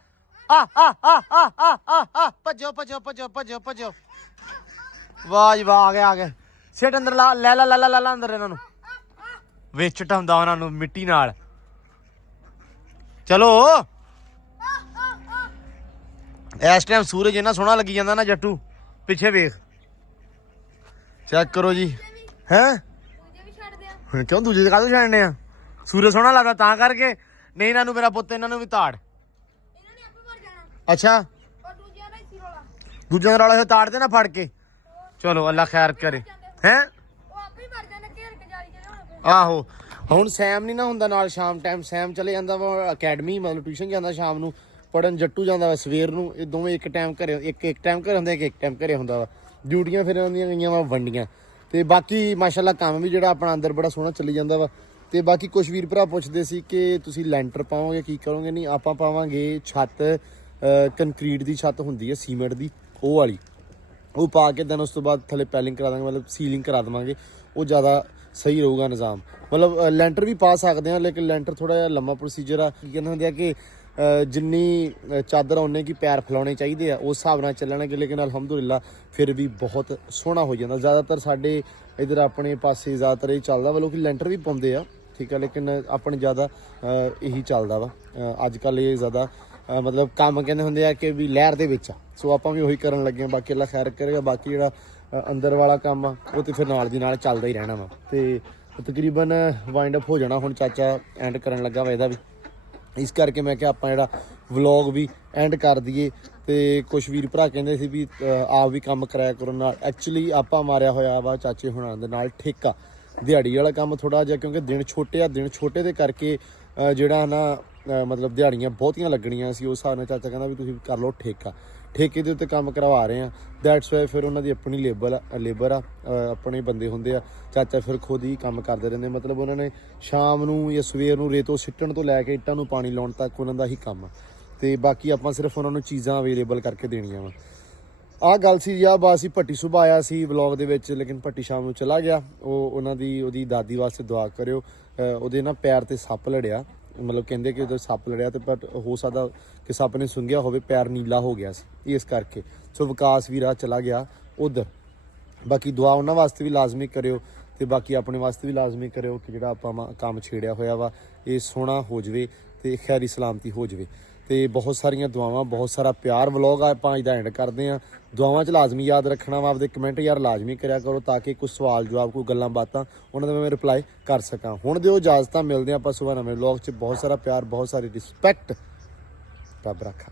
ਭੱਜੋ ਭੱਜੋ ਭੱਜੋ ਭੱਜੋ ਭੱਜੋ। ਵਾਹ ਜੀ ਵਾਹ, ਆ ਗਏ। ਸਿੱਟ ਅੰਦਰ ਲਾ, ਲੈ ਲਾ ਲਾ ਲਾ ਅੰਦਰ ਇਹਨਾਂ ਨੂੰ, ਵਿੱਚ ਢਾਉਂਦਾ ਉਹਨਾਂ ਨੂੰ ਮਿੱਟੀ ਨਾਲ। ਚਲੋ ਇਸ ਟਾਈਮ ਸੂਰਜ ਇੰਨਾ ਸੋਹਣਾ ਲੱਗੀ ਜਾਂਦਾ ਨਾ ਜੱਟੂ, ਪਿੱਛੇ ਵੇਖ, ਚੈੱਕ ਕਰੋ ਜੀ। ਹੈਂ ਹੁਣ ਕਿਉਂ ਦੂਜੇ ਦੇ ਕਾਹਦੋਂ ਛੱਡਣੇ ਆ? ਸੂਰਜ ਸੋਹਣਾ ਲੱਗਦਾ ਤਾਂ ਕਰਕੇ। ਨਹੀਂ ਇਹਨਾਂ ਨੂੰ, ਮੇਰਾ ਪੁੱਤ ਇਹਨਾਂ ਨੂੰ ਵੀ ਤਾੜ। ਅੱਛਾ ਦੂਜਿਆਂ ਦਾ ਰੌਲਾ ਤਾੜ ਦੇ ਨਾ ਫੜ ਕੇ। ਚਲੋ ਅੱਲਾ ਖੈਰ ਕਰੇ। ਹੈਂ ਆਹੋ ਹੁਣ ਸੈਮ ਨਹੀਂ ਨਾ ਹੁੰਦਾ ਨਾਲ, ਸ਼ਾਮ ਟਾਈਮ ਸੈਮ ਚਲੇ ਜਾਂਦਾ ਵਾ ਅਕੈਡਮੀ, ਮਤਲਬ ਟਿਊਸ਼ਨ ਜਾਂਦਾ ਸ਼ਾਮ ਨੂੰ ਪੜਨ। ਜੱਟੂ ਜਾਂਦਾ ਵਾ ਸਵੇਰ ਨੂੰ। ਇਹ ਦੋਵੇਂ ਇੱਕ ਟਾਈਮ ਘਰੇ, ਇੱਕ ਟਾਈਮ ਘਰੇ ਹੁੰਦਾ, ਇੱਕ ਟਾਈਮ ਘਰੇ ਹੁੰਦਾ ਵਾ। ਡਿਊਟੀਆਂ ਫਿਰ ਉਹਨਾਂ ਦੀਆਂ ਗਈਆਂ ਵਾ ਵੰਡੀਆਂ। ਤੇ ਬਾਕੀ ਮਾਸ਼ਾਅੱਲਾ ਕੰਮ ਵੀ ਜਿਹੜਾ ਆਪਣਾ ਅੰਦਰ ਬੜਾ ਸੋਹਣਾ ਚੱਲੀ ਜਾਂਦਾ ਵਾ। ਤੇ ਬਾਕੀ ਕੁਛ ਵੀਰ ਭਰਾ ਪੁੱਛਦੇ ਸੀ ਕਿ ਤੁਸੀਂ ਲੈਂਟਰ ਪਾਓਗੇ, ਕੀ ਕਰੋਗੇ? ਨਹੀਂ, ਆਪਾਂ ਪਾਵਾਂਗੇ ਛੱਤ, ਕੰਕਰੀਟ ਦੀ ਛੱਤ ਹੁੰਦੀ ਹੈ ਸੀਮੈਂਟ ਦੀ, ਉਹ ਵਾਲੀ। ਉਹ ਪਾ ਕੇ ਦੈਨ ਉਸ ਤੋਂ ਬਾਅਦ ਥੱਲੇ ਪੈਲਿੰਗ ਕਰਾ ਦਾਂਗੇ, ਮਤਲਬ ਸੀਲਿੰਗ ਕਰਾ ਦੇਵਾਂਗੇ। ਉਹ ਜ਼ਿਆਦਾ ਸਹੀ ਰਹੂਗਾ ਨਿਜ਼ਾਮ। ਮਤਲਬ ਲੈਂਟਰ ਵੀ ਪਾ ਸਕਦੇ ਹਾਂ, ਲੇਕਿਨ ਲੈਂਟਰ ਥੋੜਾ ਜਿਹਾ ਲੰਮਾ ਪ੍ਰੋਸੀਜਰ ਆ। ਕੀ ਕਹਿੰਦੇ ਹੁੰਦੇ ਆ ਕਿ ਜਿੰਨੀ ਚਾਦਰ ਉਹਨੇ ਕੀ ਪੈਰ ਫੈਲਾਉਣੇ ਚਾਹੀਦੇ ਆ, ਉਸ ਹਿਸਾਬ ਨਾਲ ਚੱਲਣਗੇ। ਲੇਕਿਨ ਅਲਹਮਦੁਲਿਲਾ ਫਿਰ ਵੀ ਬਹੁਤ ਸੋਹਣਾ ਹੋ ਜਾਂਦਾ। ਜ਼ਿਆਦਾਤਰ ਸਾਡੇ ਇੱਧਰ ਆਪਣੇ ਪਾਸੇ ਜ਼ਿਆਦਾਤਰ ਇਹ ਚੱਲਦਾ ਵਾ, ਲੋਕ ਲੈਂਟਰ ਵੀ ਪਾਉਂਦੇ ਆ, ਠੀਕ ਆ, ਲੇਕਿਨ ਆਪਣੇ ਜ਼ਿਆਦਾ ਇਹੀ ਚੱਲਦਾ ਵਾ ਅੱਜ ਕੱਲ੍ਹ। ਇਹ ਜ਼ਿਆਦਾ ਮਤਲਬ ਕੰਮ ਕਹਿੰਦੇ ਹੁੰਦੇ ਆ ਕਿ ਵੀ ਲਹਿਰ ਦੇ ਵਿੱਚ ਆ। ਸੋ ਆਪਾਂ ਵੀ ਉਹੀ ਕਰਨ ਲੱਗੇ ਹਾਂ। ਬਾਕੀ ਅੱਲਾ ਖੈਰ ਕਰੇਗਾ। ਬਾਕੀ ਜਿਹੜਾ ਅੰਦਰ ਵਾਲਾ ਕੰਮ ਆ ਉਹ ਤੇ ਫਿਰ ਨਾਲ ਦੀ ਨਾਲ ਚੱਲਦਾ ਹੀ ਰਹਿਣਾ ਵਾ। ਤੇ ਤਕਰੀਬਨ ਵਾਈਂਡ ਅਪ ਹੋ ਜਾਣਾ ਹੁਣ। ਚਾਚਾ ਐਂਡ ਕਰਨ ਲੱਗਾ ਵਾ ਇਹਦਾ ਵੀ, ਇਸ ਕਰਕੇ ਮੈਂ ਕਿਹਾ ਆਪਾਂ ਜਿਹੜਾ ਵਲੌਗ ਵੀ ਐਂਡ ਕਰ ਦਈਏ। ਤੇ ਕੁਛ ਵੀਰ ਭਰਾ ਕਹਿੰਦੇ ਸੀ ਵੀ ਆਪ ਵੀ ਕੰਮ ਕਰਾਇਆ ਕਰੋ ਨਾਲ। ਐਕਚੁਅਲੀ ਆਪਾਂ ਮਾਰਿਆ ਹੋਇਆ ਵਾ ਚਾਚੇ ਹੁਣਾਂ ਦੇ ਨਾਲ ਠੇਕਾ, ਦਿਹਾੜੀ ਵਾਲਾ ਕੰਮ ਥੋੜਾ ਜਿਹਾ, ਕਿਉਂਕਿ ਦਿਨ ਛੋਟੇ ਆ। ਦਿਨ ਛੋਟੇ ਦੇ ਕਰਕੇ ਜਿਹੜਾ ਨਾ ਮਤਲਬ ਦਿਹਾੜੀਆਂ ਬਹੁਤੀਆਂ ਲੱਗਣੀਆਂ ਸੀ। ਉਸ ਹਿਸਾਬ ਨਾਲ ਚਾਚਾ ਕਹਿੰਦਾ ਵੀ ਤੁਸੀਂ ਕਰ ਲਓ ਠੇਕਾ। ਠੇਕੇ ਦੇ ਉੱਤੇ ਕੰਮ ਕਰਵਾ ਰਹੇ ਆ, ਦੈਟਸ ਵਾਈ ਫਿਰ ਉਹਨਾਂ ਦੀ ਆਪਣੀ ਲੇਬਰ ਆ, ਆਪਣੇ ਬੰਦੇ ਹੁੰਦੇ ਆ। ਚਾਚਾ ਫਿਰ ਖੁਦ ਹੀ ਕੰਮ ਕਰਦੇ ਰਹਿੰਦੇ। ਮਤਲਬ ਉਹਨਾਂ ਨੇ ਸ਼ਾਮ ਨੂੰ ਜਾਂ ਸਵੇਰ ਨੂੰ ਰੇਤੋਂ ਸਿੱਟਣ ਤੋਂ ਲੈ ਕੇ ਇੱਟਾਂ ਨੂੰ ਪਾਣੀ ਲਾਉਣ ਤੱਕ ਉਹਨਾਂ ਦਾ ਹੀ ਕੰਮ ਆ। ਤੇ ਬਾਕੀ ਆਪਾਂ ਸਿਰਫ ਉਹਨਾਂ ਨੂੰ ਚੀਜ਼ਾਂ ਅਵੇਲੇਬਲ ਕਰਕੇ ਦੇਣੀਆਂ ਵਾ। ਆਹ ਗੱਲ ਸੀ ਜਾਂ ਬਸ ਹੀ। ਭੱਟੀ ਸੁਬਾ ਆਇਆ ਸੀ ਵਲੌਗ ਦੇ ਵਿੱਚ, ਲੇਕਿਨ ਭੱਟੀ ਸ਼ਾਮ ਨੂੰ ਚਲਾ ਗਿਆ। ਉਹਦੀ ਦਾਦੀ ਵਾਸਤੇ ਦੁਆ ਕਰਿਓ। ਉਹਦੇ ਨਾ ਪੈਰ ਤੇ ਸੱਪ ਲੜਿਆ, ਮਤਲਬ ਕਹਿੰਦੇ ਕਿ ਉਹਦਾ ਸੱਪ ਲੜਿਆ ਤੇ ਪਰ ਹੋ ਸਕਦਾ ਕਿ ਸੱਪ ਨੇ ਸੁੰਘਿਆ ਹੋਵੇ, ਪੈਰ ਨੀਲਾ ਹੋ ਗਿਆ ਸੀ ਇਸ ਕਰਕੇ। ਸੋ ਵਿਕਾਸ ਵੀ ਰਾਹ ਚਲਾ ਗਿਆ ਉਧਰ। ਬਾਕੀ ਦੁਆ ਉਹਨਾਂ ਵਾਸਤੇ ਵੀ ਲਾਜ਼ਮੀ ਕਰਿਓ ਤੇ ਬਾਕੀ ਆਪਣੇ ਵਾਸਤੇ ਵੀ ਲਾਜ਼ਮੀ ਕਰਿਓ ਕਿ ਜਿਹੜਾ ਆਪਾਂ ਕੰਮ ਛੇੜਿਆ ਹੋਇਆ ਵਾ ਇਹ ਸੋਹਣਾ ਹੋ ਜਾਵੇ ਤੇ ਖੈਰੀ ਸਲਾਮਤੀ ਹੋ ਜਾਵੇ। ਤੇ ਬਹੁਤ ਸਾਰੀਆਂ ਦੁਆਵਾਂ, ਬਹੁਤ ਸਾਰਾ ਪਿਆਰ। ਵਲੌਗ ਆਪਾਂ ਅੱਜ ਦਾ ਐਂਡ ਕਰਦੇ ਹਾਂ। ਦੁਆਵਾਂ 'ਚ ਲਾਜ਼ਮੀ ਯਾਦ ਰੱਖਣਾ ਵਾ, ਆਪਦੇ ਕਮੈਂਟ ਯਾਰ ਲਾਜ਼ਮੀ ਕਰਿਆ ਕਰੋ ਤਾਂ ਕਿ ਕੋਈ ਸਵਾਲ ਜਵਾਬ, ਕੋਈ ਗੱਲਾਂ ਬਾਤਾਂ ਉਹਨਾਂ ਦਾ ਮੈਂ ਰਿਪਲਾਈ ਕਰ ਸਕਾਂ। ਹੁਣ ਦਿਓ ਇਜਾਜ਼ਤਾਂ, ਮਿਲਦੇ ਹਾਂ ਆਪਾਂ ਸੁਬਾਹ ਨਵੇਂ ਵਲੌਗ 'ਚ। ਬਹੁਤ ਸਾਰਾ ਪਿਆਰ, ਬਹੁਤ ਸਾਰੀ ਰਿਸਪੈਕਟ। ਰੱਬ ਰੱਖਾ।